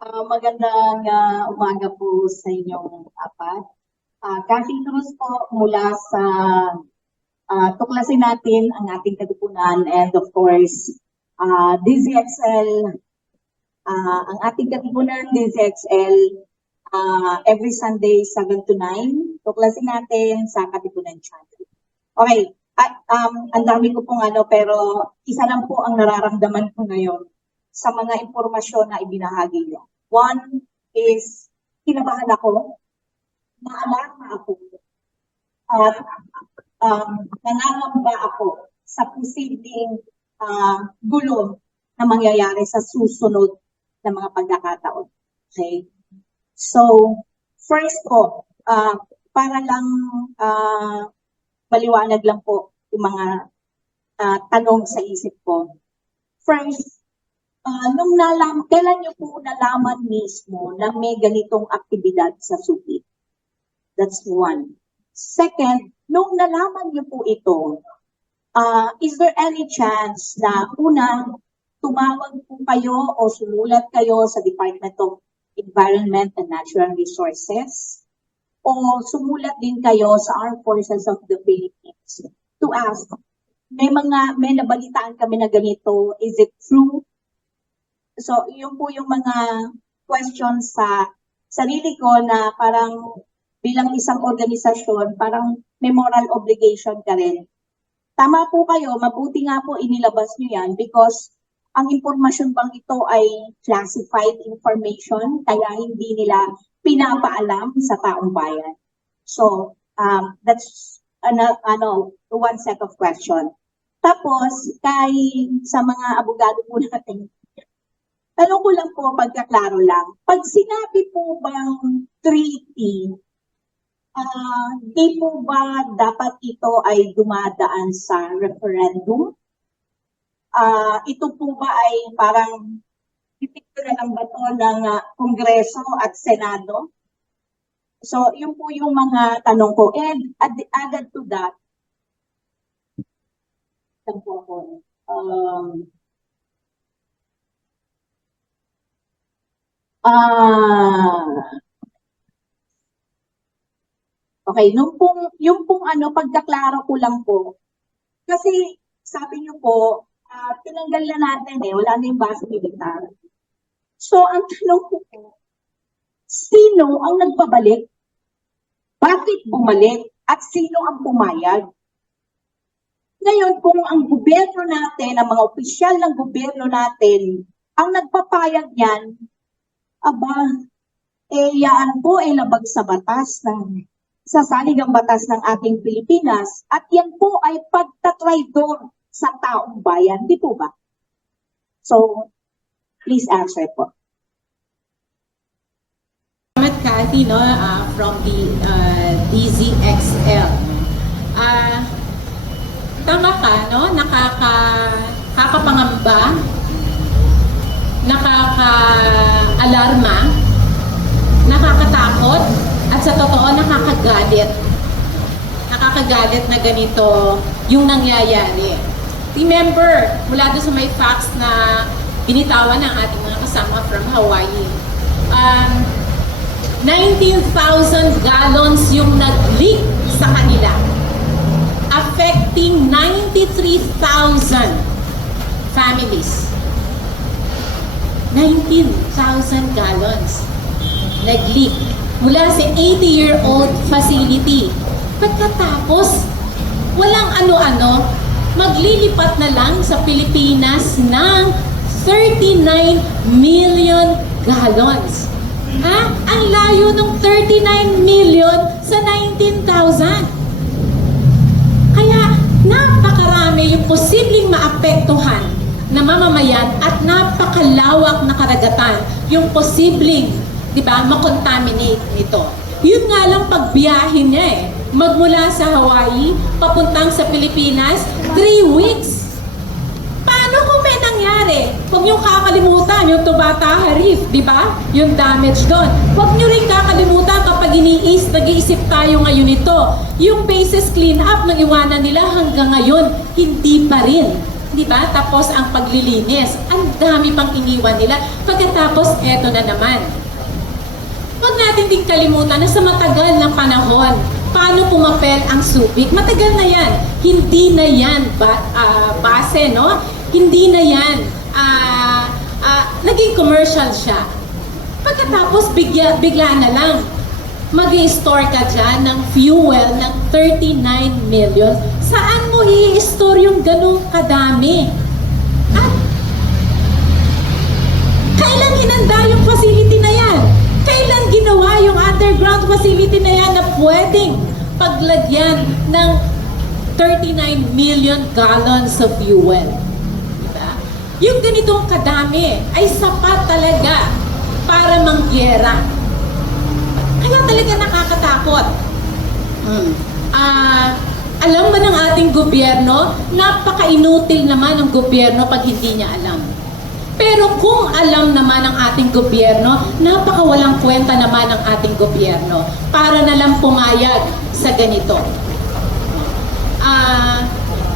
Magandang umaga po sa inyong apat. Cathy Cruz po mula sa tuklasin natin ang ating Katipunan, and of course, DZXL, ang ating Katipunan, DZXL, every Sunday, 7 to 9, tuklasin natin sa Katipunan channel. Okay, ang dami ko pong pero isa lang po ang nararamdaman ko ngayon sa mga impormasyon na ibinahagi niyo. One is, kinabahan ako, naalarma ako, at nangangamba ako sa posibleng gulo na mangyayari sa susunod na mga pagkakataon. Okay? So, first po, para lang maliwanag lang po yung mga tanong sa isip ko. First, kailan niyo po nalaman mismo na may ganitong aktibidad sa Subic? That's one. Second, nung nalaman niyo po ito, is there any chance na una, tumawag po kayo o sumulat kayo sa Department of Environment and Natural Resources o sumulat din kayo sa Armed Forces of the Philippines to ask, may nabalitaan kami na ganito, is it true? So, yun po yung mga questions sa sarili ko na parang bilang isang organisasyon, parang may moral obligation ka rin. Tama po kayo, mabuti nga po inilabas nyo yan because ang impormasyon bang ito ay classified information kaya hindi nila pinapaalam sa taong bayan. So, that's one set of question. Tapos, sa mga abogado po natin, tanong ko lang po, pagkaklaro lang, pag sinabi po bang treaty, di po ba dapat ito ay dumadaan sa referendum? Ito po ba ay parang ipikto na lang ba ito ng Kongreso at Senado? So, yun po yung mga tanong ko. And added to that, okay, yung pong pagkaklaro ko lang po, kasi sabi niyo po, tinanggal na natin wala na yung base militar. So, ang tanong ko po, sino ang nagpabalik? Bakit bumalik? At sino ang pumayag? Ngayon, kung ang gobyerno natin, ang mga opisyal ng gobyerno natin, ang nagpapayag yan, yan po ay labag sa batas sa saligang batas ng ating Pilipinas at yan po ay pagtatraidor sa taong bayan, di po ba? So, please answer po. Salamat, Cathy, from the DZXL. Tama ka, nakakapangamba, nakaka-alarma, nakakatakot, at sa totoo nakakagalit. Nakakagalit na ganito yung nangyayari. Remember, mula doon sa may facts na binitawan ng ating mga kasama from Hawaii, 19,000 gallons yung nag-leak sa kanila, affecting 93,000 families. 19,000 gallons nag-leak mula sa 80-year-old facility. Pagkatapos, walang ano-ano, maglilipat na lang sa Pilipinas ng 39 million gallons. Ang layo ng 39 million sa 19,000. Kaya napakarami yung posibleng maapektuhan na mamamayan at napakalawak na karagatan yung posibleng, di ba, makontaminate nito. Yun nga lang pagbiyahin niya magmula sa Hawaii, papuntang sa Pilipinas, 3 weeks. Paano kung may nangyari? Huwag niyong kakalimutan yung Tubata Reef, di ba? Yung damage doon. Huwag niyo rin kakalimutan kapag nag-iisip tayo ngayon ito. Yung bases clean up ng iwanan nila hanggang ngayon, hindi pa rin. Di ba? Tapos ang paglilinis, ang dami pang iniwan nila. Pagkatapos, eto na naman. Huwag natin din kalimutan na sa matagal ng panahon, paano pumapel ang Subic? Matagal na yan. Hindi na yan base, no? Hindi na yan. Naging commercial siya. Pagkatapos, bigla na lang, mag-i-store ka dyan ng fuel ng 39 million. Saan mo i-store yung ganong kadami? At hinanda yung facility na yan? Kailan ginawa yung underground facility na yan na pwedeng paglagyan ng 39 million gallons of fuel? Diba? Yung ganitong kadami ay sapat talaga para mangyera. Kaya talaga nakakatakot. Alam ba ng ating gobyerno, napaka-inutil naman ng gobyerno pag hindi niya alam. Pero kung alam naman ng ating gobyerno, napakawalang kwenta naman ng ating gobyerno para na lang pumayag sa ganito.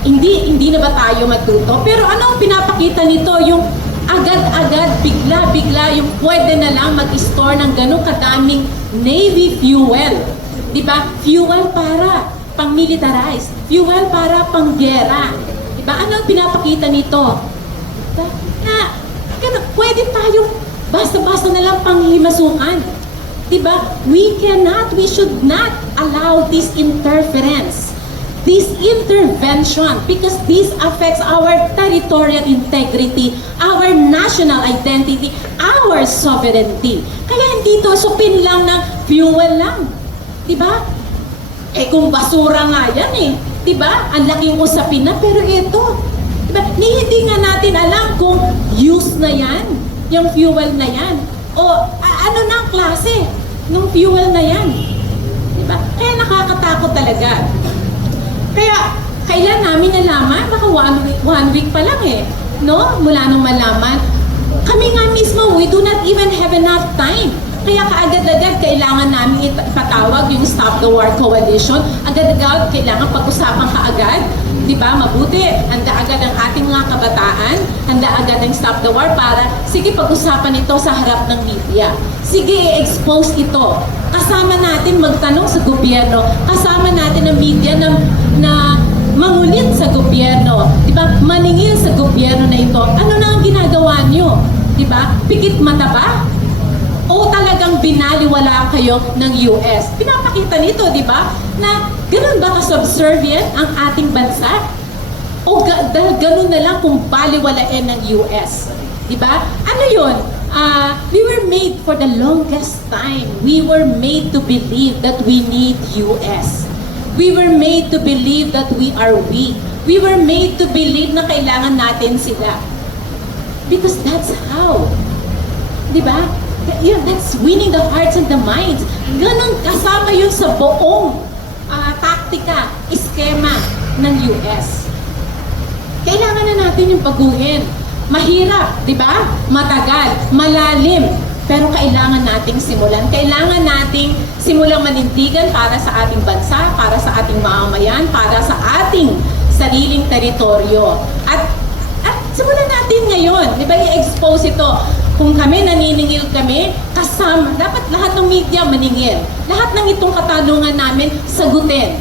Hindi na ba tayo matuto? Pero ano ang pinapakita nito? Yung agad-agad, bigla-bigla, yung pwede na lang mag-store ng ganun kadaming Navy fuel. Diba? Fuel para pang-militarize. Fuel para pang-gera. Diba? Ano ang pinapakita nito? Diba? Na pwede tayong basta-basta na lang panghimasukan. Diba? We should not allow this interference, this intervention, because this affects our territorial integrity, our national identity, our sovereignty. Kaya hindi to supin lang ng fuel lang. Diba? Kung basura nga yan diba? Ang laking usapin na, pero ito, diba? Hindi nga natin alam kung use na yan, yung fuel na yan. O ano na ang klase ng fuel na yan. Diba? Kaya nakakatakot talaga. Kaya, kailan namin nalaman? Baka one week pa lang no? Mula nung malaman. Kami nga mismo, we do not even have enough time. Kaya kaagad-agad kailangan namin ipatawag yung Stop the War Coalition. Agad-agad kailangan pag-usapan kaagad. Diba? Mabuti. Handa agad ang ating mga kabataan. Handa agad ang Stop the War para sige pag-usapan ito sa harap ng media. Sige i-expose ito. Kasama natin magtanong sa gobyerno. Kasama natin ang media na mangulit sa gobyerno. Diba? Maningil sa gobyerno na ito. Ano na ang ginagawa nyo? Diba? Pikit mata ba? O talagang binaliwala kayo ng US. Pinapakita nito, di ba? Na ganun ba ka-subservient ang ating bansa? O dahil ganun na lang kung baliwalain ng US. Di ba? Ano yun? We were made for the longest time. We were made to believe that we need US. We were made to believe that we are weak. We were made to believe na kailangan natin sila. Because that's how. Di ba? That's winning the hearts and the minds. Ganun kasama yun sa buong taktika, eskema ng US. Kailangan na natin yung baguhin. Mahirap, di ba? Matagal, malalim. Pero kailangan nating simulan. Kailangan nating simulang manindigan para sa ating bansa, para sa ating mamamayan, para sa ating sariling teritoryo. At simulan natin ngayon. Di ba? I-expose ito. Kung kami, naniningil kami, kasama, dapat lahat ng media maningil. Lahat ng itong katanungan namin, sagutin.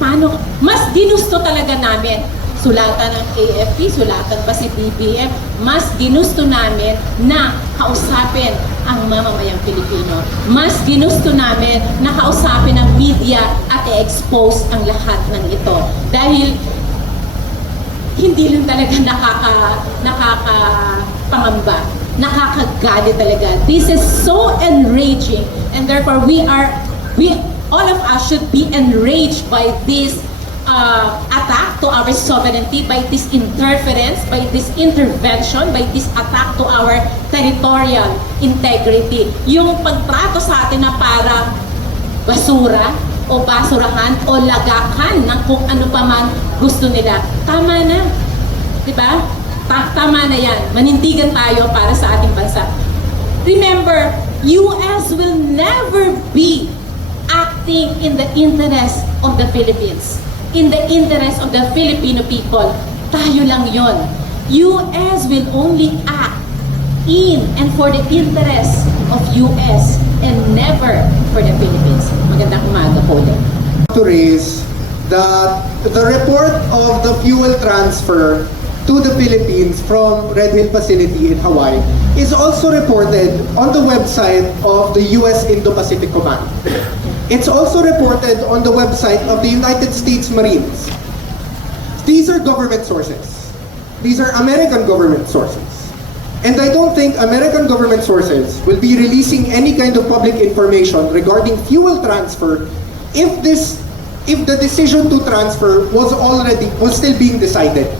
Paano? Mas ginusto talaga namin. Sulatan ng AFP, sulatan pa si BBM, mas ginusto namin na kausapin ang mamamayang Pilipino. Mas ginusto namin na kausapin ang media at i-expose ang lahat ng ito. Dahil hindi lang talaga nakakapangamba. Nakakagali talaga. This is so enraging, and therefore all of us should be enraged by this attack to our sovereignty, by this interference, by this intervention, by this attack to our territorial integrity. Yung pagtrato sa atin na para basura o basurahan o lagakan ng kung ano pa man gusto nila. Tama na. Diba? Tama na yan. Manindigan tayo para sa ating bansa. Remember, US will never be acting in the interest of the Philippines. In the interest of the Filipino people. Tayo lang yon. US will only act in and for the interest of US and never for the Philippines. Magandang umaga po ulit. To raise that the report of the fuel transfer to the Philippines from Red Hill facility in Hawaii is also reported on the website of the US Indo-Pacific Command. It's also reported on the website of the United States Marines. These are government sources. These are American government sources. And I don't think American government sources will be releasing any kind of public information regarding fuel transfer if the decision to transfer was still being decided.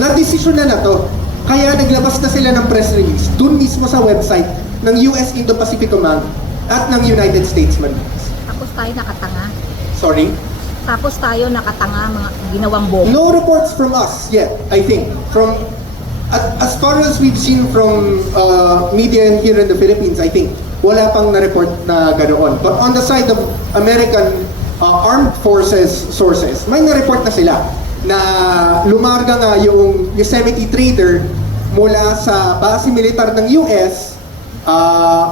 Na-decision na to. Kaya naglabas na sila ng press release dun mismo sa website ng US Indo-Pacific Command at ng United States Marines. Tapos tayo nakatanga. Sorry? Tapos tayo nakatanga mga ginawang bomba. No reports from us yet, I think. As far as we've seen from media here in the Philippines, I think, wala pang na-report na ganoon. But on the side of American armed forces sources, may na-report na sila na lumarga nga yung Yosemite trader mula sa base militar ng US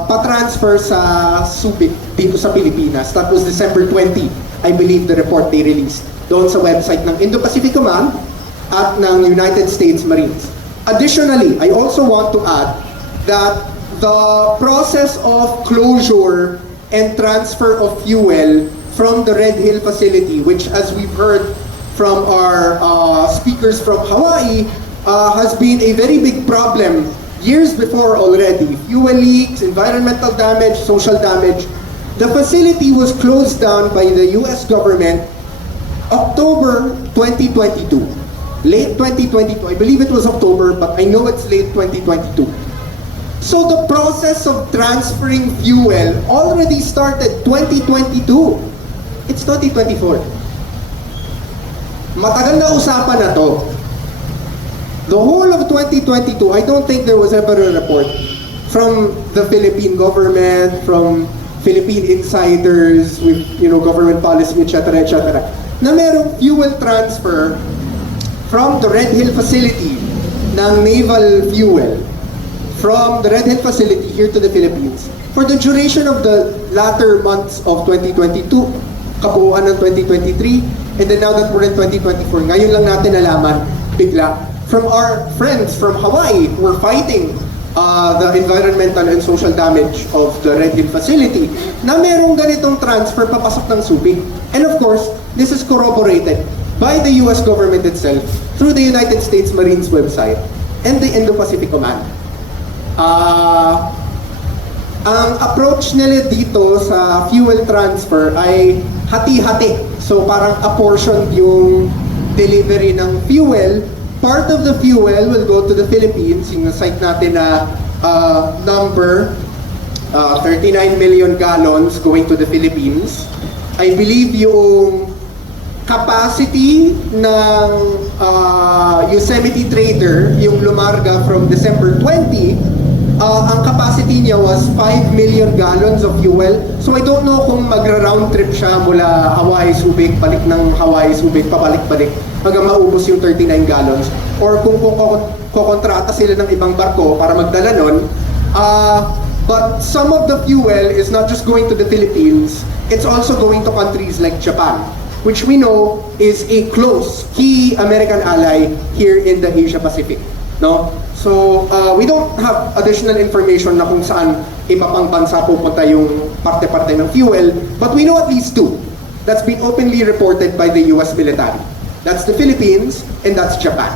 pa-transfer sa Subic dito sa Pilipinas. That was December 20, I believe the report they released doon sa website ng Indo-Pacific Command at ng United States Marines. Additionally, I also want to add that the process of closure and transfer of fuel from the Red Hill facility, which as we've heard from our speakers from Hawaii, has been a very big problem years before already. Fuel leaks, environmental damage, social damage. The facility was closed down by the US government October 2022. Late 2022, I believe it was October, but I know it's late 2022. So the process of transferring fuel already started 2022. It's 2024. Matagal na usapan na to. The whole of 2022, I don't think there was ever a report from the Philippine government, from Philippine insiders with, government policy, etc., etc., na merong fuel transfer from the Red Hill facility ng naval fuel from the Red Hill facility here to the Philippines for the duration of the latter months of 2022, kabuuan ng 2023, and then now that we're in 2024, ngayon lang natin nalaman bigla from our friends from Hawaii who are fighting the environmental and social damage of the Red Hill facility na merong ganitong transfer papasok ng Subic. And of course, this is corroborated by the US government itself through the United States Marines website and the Indo-Pacific Command. Ang approach nila dito sa fuel transfer ay hati-hati. So parang apportioned yung delivery ng fuel. Part of the fuel will go to the Philippines. Yung site natin na number 39 million gallons going to the Philippines. I believe yung capacity ng Yosemite trader, yung lumarga from December 20, ang capacity niya was 5 million gallons of fuel. So I don't know kung magra-round trip siya mula Hawaii, Subic, balik ng Hawaii, Subic, pabalik-balik hanggang maubos yung 39 gallons. Or kung kukontrata sila ng ibang barko para magdala nun. But some of the fuel is not just going to the Philippines, it's also going to countries like Japan, which we know is a close key American ally here in the Asia Pacific. No? So, we don't have additional information na kung saan iba pang bansa pupunta yung parte-parte ng fuel, but we know at least two that's been openly reported by the US military. That's the Philippines and that's Japan.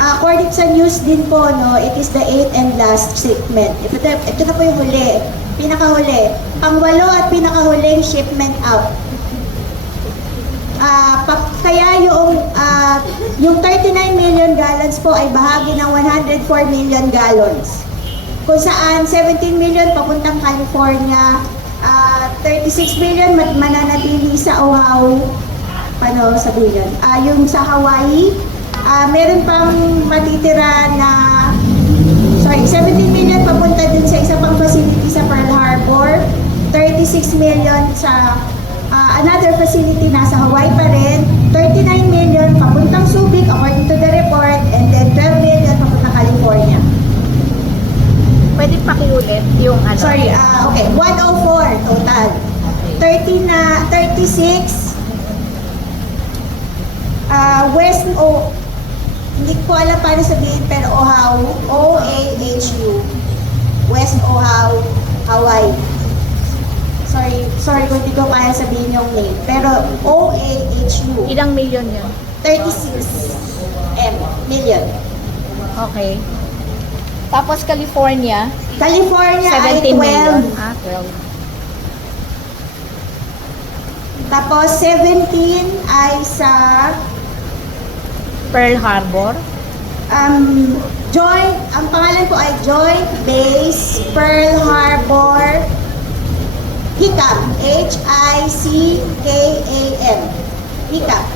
According sa news din po, no, it is the 8th and last shipment. Ito na po yung huli, pinakahuli. Pang-walo at pinakahuling shipment out. Kaya yung 39 million gallons po ay bahagi ng 104 million gallons. Kung saan 17 million papuntang California, 36 million mananatili sa Oahu, sabihin. Yung sa Hawaii, meron pang matitira na 17 million papunta dun sa isa pang facility sa Pearl Harbor, 36 million sa another facility nasa Hawaii pa rin, 39 million papuntang Subic according to the report, and then 12 million papuntang California. Pwede pakiulit yung ano? Sorry, okay, 104 total. 36 West hindi ko alam paano sabihin, pero Oahu, O-A-H-U, West Oahu, Hawaii. Sorry kung hindi ko kaya sabihin yung name, pero O-A-H-U. Ilang milyon yun? million. Okay. Tapos California, California ay 17 million. 12. 12. Tapos 17 ay sa Pearl Harbor. Joint, ang pangalan po ay Joint Base Pearl Harbor HICAM. HICKAM. HICAM.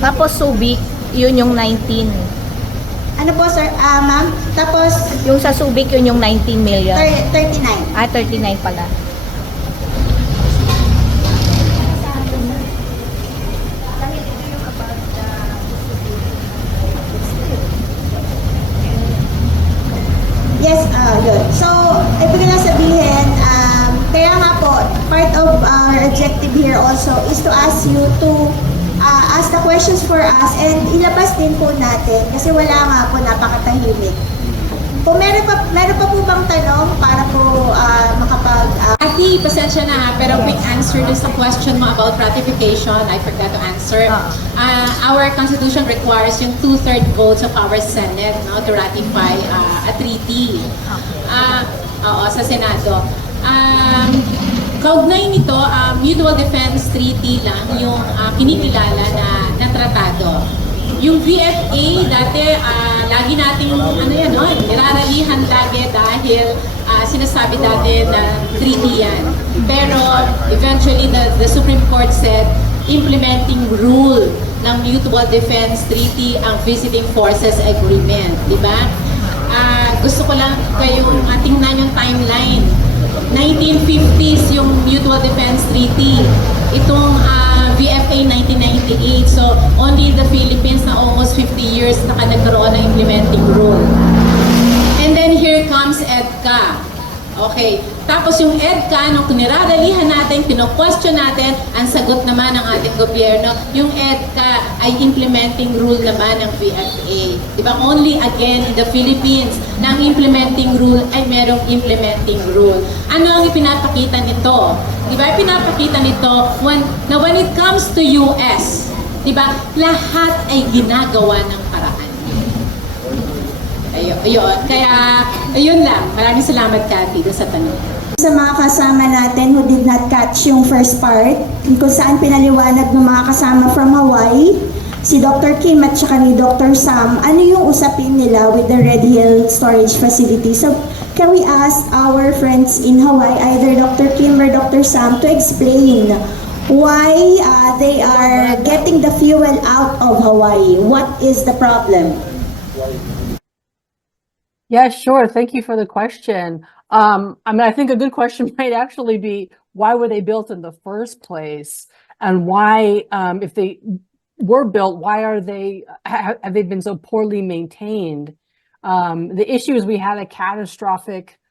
Tapos Subic, yun yung 19. Ano po, sir? Ma'am? Tapos, Yung sa Subic, yun yung 19 million. 39. 39 pala. Yes, yun. So, ibig na sabihin, kaya nga po, part of our objective here also is to ask you to ask the questions for us and ilabas din po natin kasi wala nga po, napakatahimik. Kung meron pa po bang tanong para po makapag... Cathy, pasensya na ha, pero quick answer dun sa question mo about ratification, I forgot to answer. Our Constitution requires yung 2/3 votes of our Senate, no, to ratify a treaty. Oo, sa Senado. Kaugnay nito, Mutual Defense Treaty lang yung kinikilala na tratado. Yung VFA, dati, lagi nating, niraralihan lagi dahil sinasabi dati na treaty yan. Pero, eventually, the Supreme Court said, implementing rule ng Mutual Defense Treaty ang Visiting Forces Agreement. Diba? Gusto ko lang kayong tingnan yung timeline. 1950s yung Mutual Defense Treaty. Itong VFA 1998. So, only in the Philippines na almost 50 years nagkaroon ng implementing rule. And then here comes EDCA. Okay. Tapos yung EDCA, nung niraralihan natin, pino-question natin, ang sagot naman ng ating gobyerno, yung EDCA ay implementing rule naman ng VFA. Diba? Only again in the Philippines na ang implementing rule ay merong implementing rule. Ano ang ipinapakita nito? Diba? Ipinapakita nito when it comes to US, diba? Lahat ay ginagawa ng paraan. Ayun. Kaya, ayun lang. Maraming salamat, Cathy, sa tanong. Sa mga kasama natin who did not catch yung first part, kung saan pinaliwanag ng mga kasama from Hawaii, si Dr. Kim at saka ni Dr. Sam, ano yung usapin nila with the Red Hill Storage Facility. So, can we ask our friends in Hawaii, either Dr. Kim or Dr. Sam, to explain why they are getting the fuel out of Hawaii? What is the problem? Yeah, sure. Thank you for the question. I think a good question might actually be, why were they built in the first place? And why, if they were built, why have they been so poorly maintained? The issue is we had a catastrophic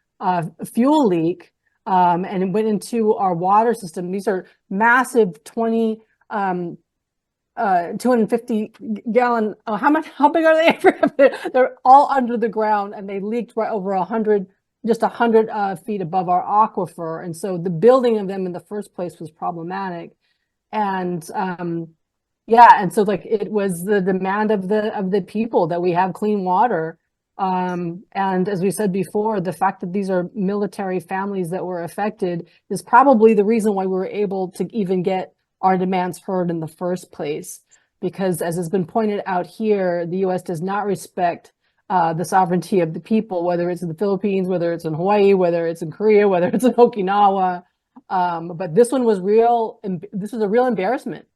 fuel leak, and it went into our water system. These are massive 250 gallon, how big are they? They're all under the ground, and they leaked right over 100 feet above our aquifer. And so the building of them in the first place was problematic. And and so like it was the demand of the people that we have clean water. And as we said before, the fact that these are military families that were affected is probably the reason why we were able to even get our demands heard in the first place. Because as has been pointed out here, the US does not respect the sovereignty of the people, whether it's in the Philippines, whether it's in Hawaii, whether it's in Korea, whether it's in Okinawa. But this one was real. This was a real embarrassment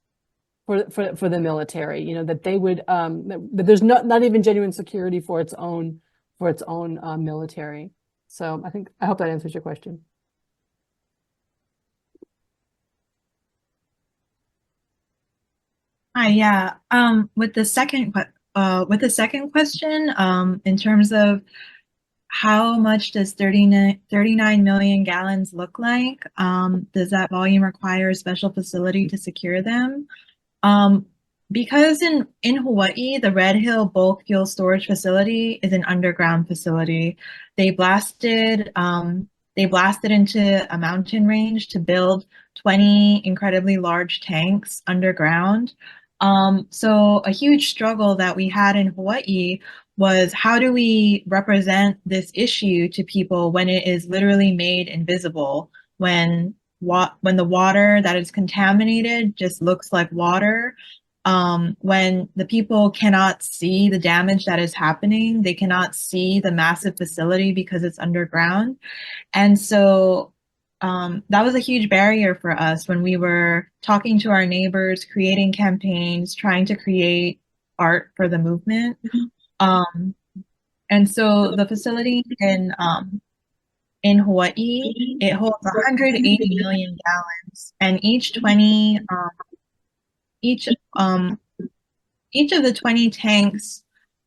for the military. You know, that they would that there's not even genuine security for its own military. So I hope that answers your question. Hi, yeah. With the second question, in terms of how much does 39 million gallons look like? Does that volume require a special facility to secure them? Because in Hawaii, the Red Hill Bulk Fuel Storage Facility is an underground facility. They blasted They blasted into a mountain range to build 20 incredibly large tanks underground. So a huge struggle that we had in Hawaii was, how do we represent this issue to people when it is literally made invisible, when the water that is contaminated just looks like water, when the people cannot see the damage that is happening, they cannot see the massive facility because it's underground. And so that was a huge barrier for us when we were talking to our neighbors, creating campaigns, trying to create art for the movement. And so the facility in Hawaii, it holds 180 million gallons, and each of the 20 tanks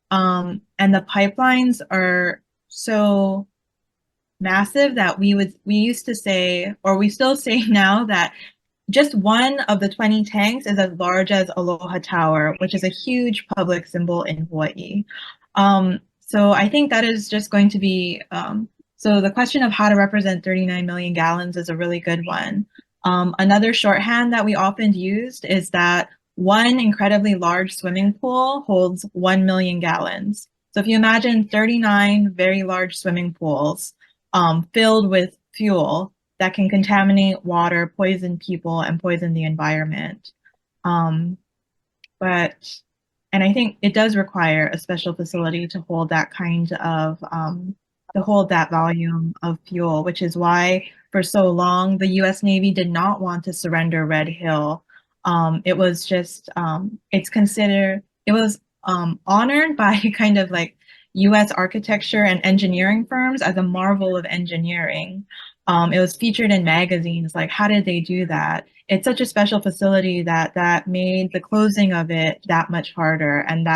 and the pipelines are so massive that we used to say, or we still say now, that just one of the 20 tanks is as large as Aloha Tower, which is a huge public symbol in Hawaii. So I think that is just going to be, so the question of how to represent 39 million gallons is a really good one. Another shorthand that we often used is that one incredibly large swimming pool holds 1 million gallons. So if you imagine 39 very large swimming pools filled with fuel that can contaminate water, poison people, and poison the environment. And I think it does require a special facility to hold that kind of, to hold that volume of fuel, which is why for so long the US Navy did not want to surrender Red Hill. It was just, it was honored by kind of like US architecture and engineering firms as a marvel of engineering. It was featured in magazines. Like, how did they do that? It's such a special facility that made the closing of it that much harder. And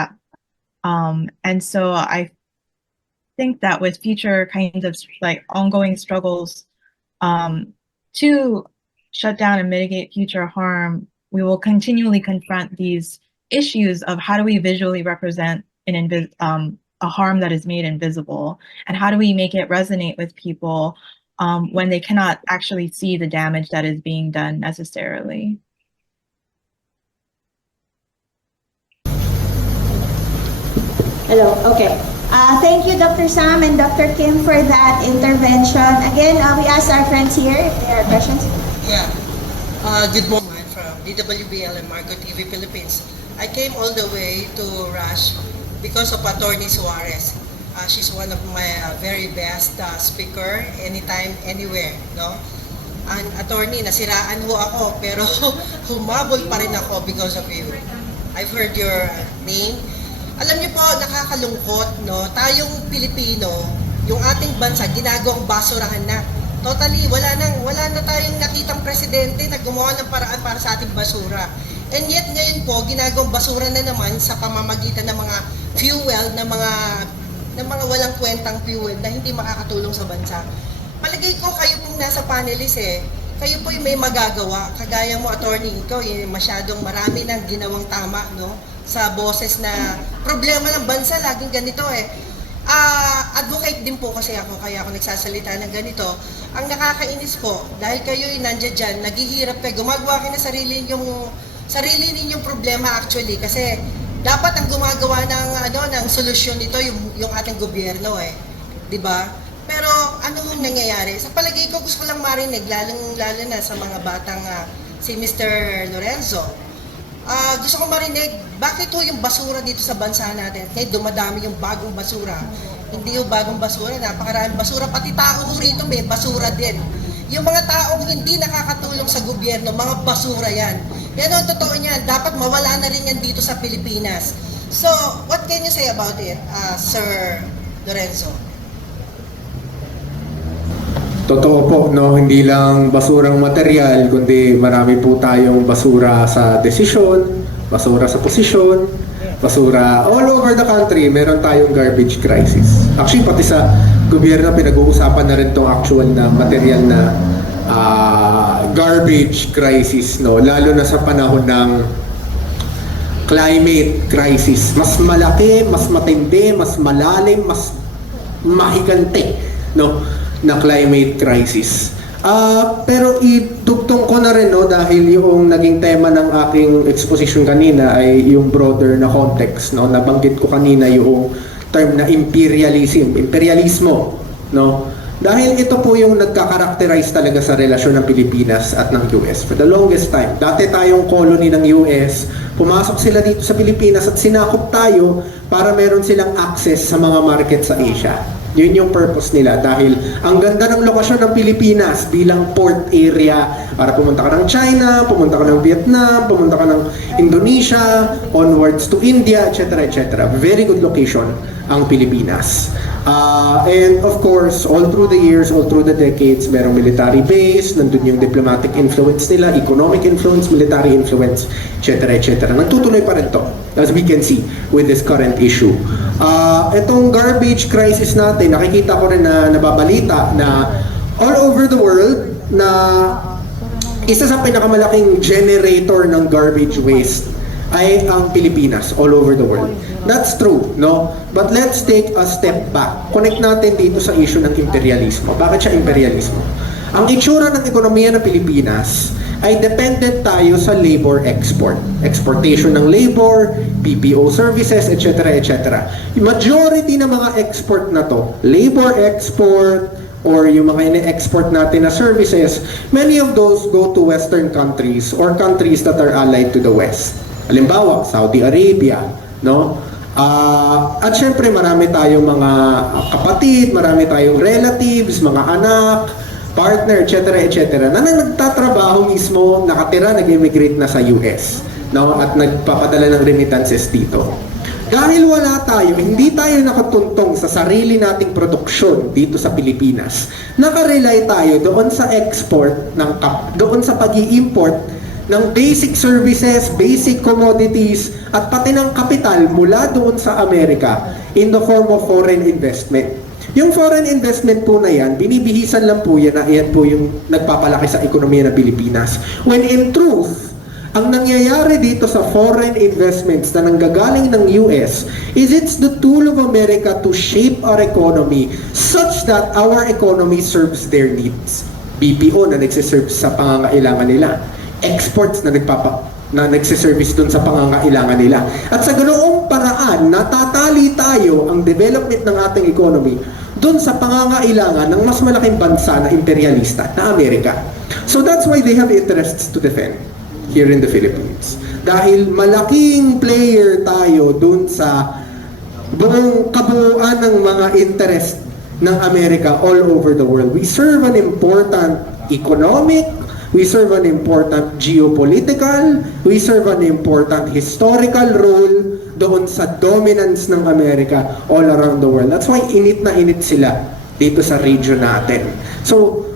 so I think that with future kinds of like ongoing struggles to shut down and mitigate future harm, we will continually confront these issues of how do we visually represent a harm that is made invisible, and how do we make it resonate with people when they cannot actually see the damage that is being done necessarily. Hello, okay. Thank you, Dr. Sam and Dr. Kim, for that intervention. Again, we ask our friends here if there are questions. Yeah. Good morning. I'm from DWBL and Marco TV Philippines. I came all the way to Rush because of Attorney Suarez. She's one of my very best speaker, anytime, anywhere, no? An attorney, nasiraan ho ako, pero humabol pa rin ako because of you. I've heard your name. Alam niyo po, nakakalungkot, no? Tayong Pilipino, yung ating bansa, ginagawang basurahan na. Totally, wala na tayong nakitang presidente na gumawa ng paraan para sa ating basura. And yet, ngayon po, ginagawang basura na naman sa pamamagitan ng mga fuel, ng mga walang kwentang fuel na hindi makakatulong sa bansa. Palagay ko, kayo pong nasa panelist kayo po yung may magagawa. Kagaya mo, attorney, ikaw masyadong marami nang ginawang tama, no? Sa boses na problema ng bansa, laging ganito advocate din po kasi ako, kaya ako nagsasalita ng ganito. Ang nakakainis po, dahil kayo nandiyan dyan, naghihirap gumagawa kayo ng sarili ninyong problema actually, kasi dapat ang gumagawa ng solusyon nito yung ating gobyerno di ba? Pero anong nangyayari? Sa palagay ko, gusto ko lang marinig, lalo na sa mga batang si Mr. Lorenzo. Gusto ko marinig, bakit yung basura dito sa bansa natin? Kaya dumadami yung bagong basura. Hindi yung bagong basura, napakaraming basura. Pati tao rito may basura din. Yung mga taong hindi nakakatulong sa gobyerno, mga basura yan. Yan ang totoo niyan. Dapat mawala na rin yan dito sa Pilipinas. So, what can you say about it, Sir Lorenzo? Totoo po, no? Hindi lang basurang material, kundi marami po tayong basura sa desisyon, basura sa posisyon, basura all over the country. Meron tayong garbage crisis. Actually, pati sa gobyerno, pinag-uusapan na rin itong actual na material na garbage crisis, no? Lalo na sa panahon ng climate crisis. Mas malaki, mas matindi, mas malalim, mas mahigante, no? na climate crisis. Pero idugtong ko na rin, no, dahil yung naging tema ng aking exposition kanina ay yung broader na context, no. Nabanggit ko kanina yung term na imperialismo, no. Dahil ito po yung nagka-characterize talaga sa relasyon ng Pilipinas at ng US for the longest time. Dati tayong colony ng US, pumasok sila dito sa Pilipinas at sinakop tayo para meron silang access sa mga market sa Asia. Yun yung purpose nila dahil ang ganda ng lokasyon ng Pilipinas bilang port area para pumunta ka ng China, pumunta ka ng Vietnam, pumunta ka ng Indonesia, onwards to India, etc. etc. Very good location ang Pilipinas. And of course, all through the years, all through the decades, merong military base, nandun yung diplomatic influence nila, economic influence, military influence, etc. etc. Nagtutuloy pa rin to, as we can see with this current issue. Itong garbage crisis natin, nakikita ko rin na nababalita na all over the world na isa sa pinakamalaking generator ng garbage waste ay ang Pilipinas all over the world. That's true, no? But let's take a step back. Connect natin dito sa issue ng imperialismo. Bakit siya imperialismo? Ang itsura ng ekonomiya ng Pilipinas ay dependent tayo sa labor export. Exportation ng labor, PPO services, etc. etc. Yung majority ng mga export na to, labor export, or yung mga ine-export natin na services, many of those go to Western countries or countries that are allied to the West. Halimbawa, Saudi Arabia, no? At syempre marami tayong mga kapatid, marami tayong relatives, mga anak, partner, etc. etc. na nagtatrabaho mismo, nakatira, nag-immigrate na sa US, no? At nagpapadala ng remittances dito. Dahil wala tayo, hindi tayo nakatuntong sa sarili nating produksyon dito sa Pilipinas, nakarely tayo doon sa export, doon sa pag-i-import ng basic services, basic commodities, at pati ng kapital mula doon sa Amerika in the form of foreign investment. Yung foreign investment po na yan, binibihisan lang po yan na yan po yung nagpapalaki sa ekonomiya ng Pilipinas. When in truth, ang nangyayari dito sa foreign investments na nanggagaling ng US is it's the tool of America to shape our economy such that our economy serves their needs. BPO na nagsiserve sa pangangailangan nila. Exports na nagsiservice dun sa pangangailangan nila. At sa ganoong paraan, natatali tayo ang development ng ating economy dun sa pangangailangan ng mas malaking bansa na imperialista, na Amerika. So that's why they have interests to defend here in the Philippines. Dahil malaking player tayo dun sa buong kabuuan ng mga interest ng Amerika all over the world. We serve an important economic, we serve an important geopolitical, we serve an important historical role doon sa dominance ng Amerika all around the world. That's why init na init sila dito sa region natin. So,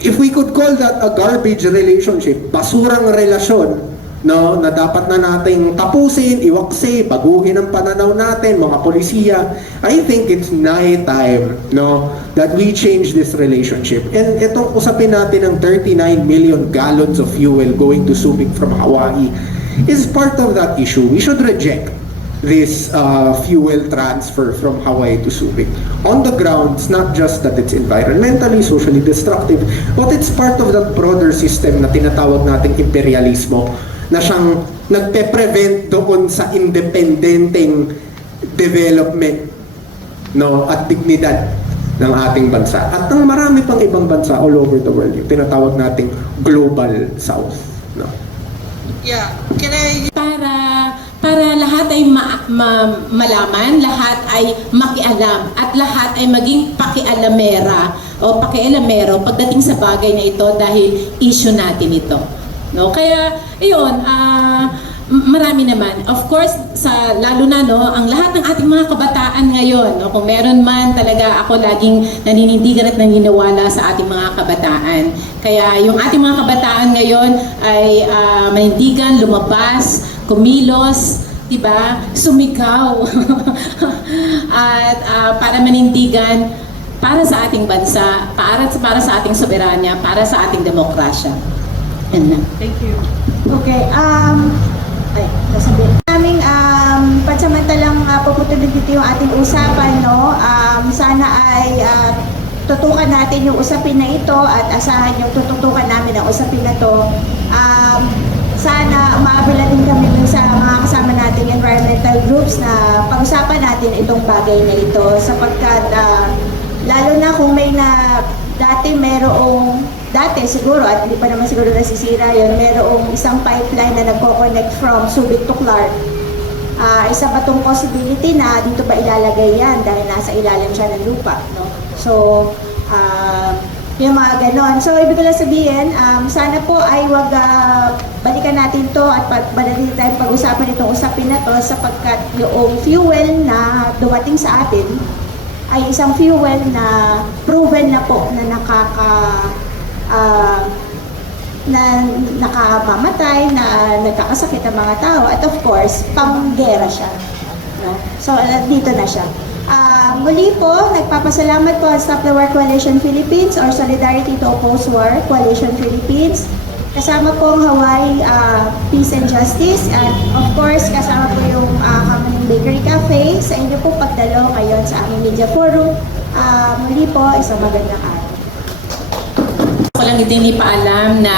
if we could call that a garbage relationship, basurang relasyon, no, na dapat na nating tapusin, iwakse, baguhin ang pananaw natin, mga polisiya, I think it's nigh time, no, that we change this relationship. And itong usapin natin ng 39 million gallons of fuel going to Subic from Hawaii is part of that issue. We should reject this fuel transfer from Hawaii to Subic on the grounds not just that it's environmentally, socially destructive, but it's part of that broader system na tinatawag nating imperialismo na siyang nagpe-prevent doon sa independenteng development, no, at dignidad ng ating bansa at ng marami pang ibang bansa all over the world, yung tinatawag nating global south, no. Yeah, can I para lahat ay malaman, lahat ay makialam, at lahat ay maging pakialamera o pakialamero pagdating sa bagay na ito dahil issue natin ito. No? Kaya, iyon, marami naman. Of course, lalo na, no, ang lahat ng ating mga kabataan ngayon, no, kung meron man talaga, ako laging naninindigan at naniniwala sa ating mga kabataan. Kaya yung ating mga kabataan ngayon ay manindigan, lumabas, kumilos, diba? Sumigaw. At para manindigan para sa ating bansa, para sa ating soberanya, para sa ating demokrasya. Yan na. Thank you. Okay, sasabihin naming pansamantalang puputulin dito yung ating usapan, no? Sana ay tutukan natin yung usapin na ito at asahan yung tututukan namin ang usapin na to. Sana umaabila din kami sa mga kasama nating environmental groups na pag-usapan natin itong bagay na ito sapagkat lalo na kung may dati siguro at hindi pa naman siguro nasisira yun, merong isang pipeline na nagko-connect from Subic to Clark. Isa ba itong possibility na dito ba ilalagay yan dahil nasa ilalim siya ng lupa, no? So, yung mga ganon. So, ibig ko lang sabihin, sana po ay wag balikan natin to at madali tayong pag-usapan itong usapin na to sapagkat yung fuel na dumating sa atin ay isang fuel na proven na po na nakamamatay, na nagkakasakit ang mga tao at of course, panggera siya. No? So, dito na siya. Muli po, nagpapasalamat po ang Stop the War Coalition Philippines or Solidarity to Oppose War Coalition Philippines. Kasama po ang Hawaii Peace and Justice at of course, kasama po yung Kamaning Bakery Cafe. Sa inyo po pagdalo ngayon sa aming media forum. Muli po, isang magandang araw. Ako lang din ipaalam na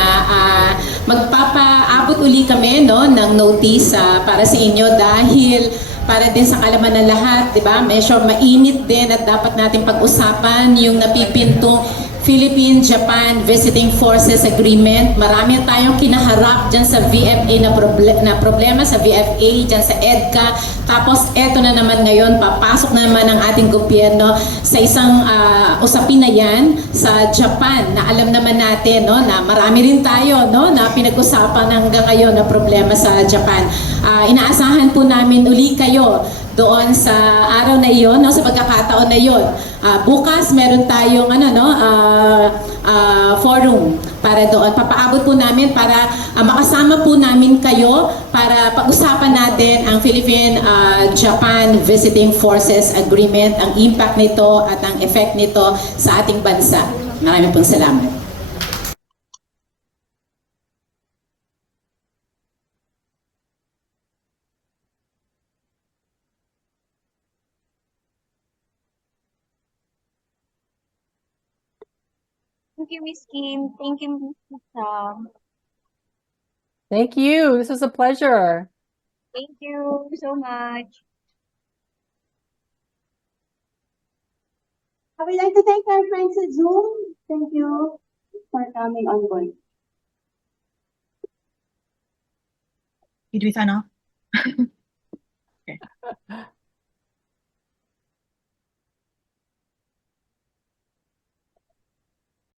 magpapaabot uli kami ng notice para sa inyo dahil para din sa kalaman ng lahat, di ba? Medyo mainit din at dapat natin pag-usapan yung napipintong Philippine-Japan Visiting Forces Agreement. Marami tayong kinaharap dyan sa VFA na problema sa VFA, dyan sa EDCA. Tapos eto na naman ngayon, papasok na naman ang ating gobyerno sa isang usapin na yan sa Japan na alam naman natin na marami rin tayo na pinag-usapan hanggang ngayon na problema sa Japan. Inaasahan po namin uli kayo doon sa araw na iyon, sa pagkakataon na iyon. Bukas meron tayong forum para doon. Papaabot po namin para makasama po namin kayo para pag-usapan natin ang Philippine-Japan Visiting Forces Agreement, ang impact nito at ang effect nito sa ating bansa. Maraming pong salamat. Thank you, Miss Kim. Thank you, Miss Sam. Thank you. This was a pleasure. Thank you so much. I would like to thank our friends at Zoom. Thank you for coming on board. Do we sign off?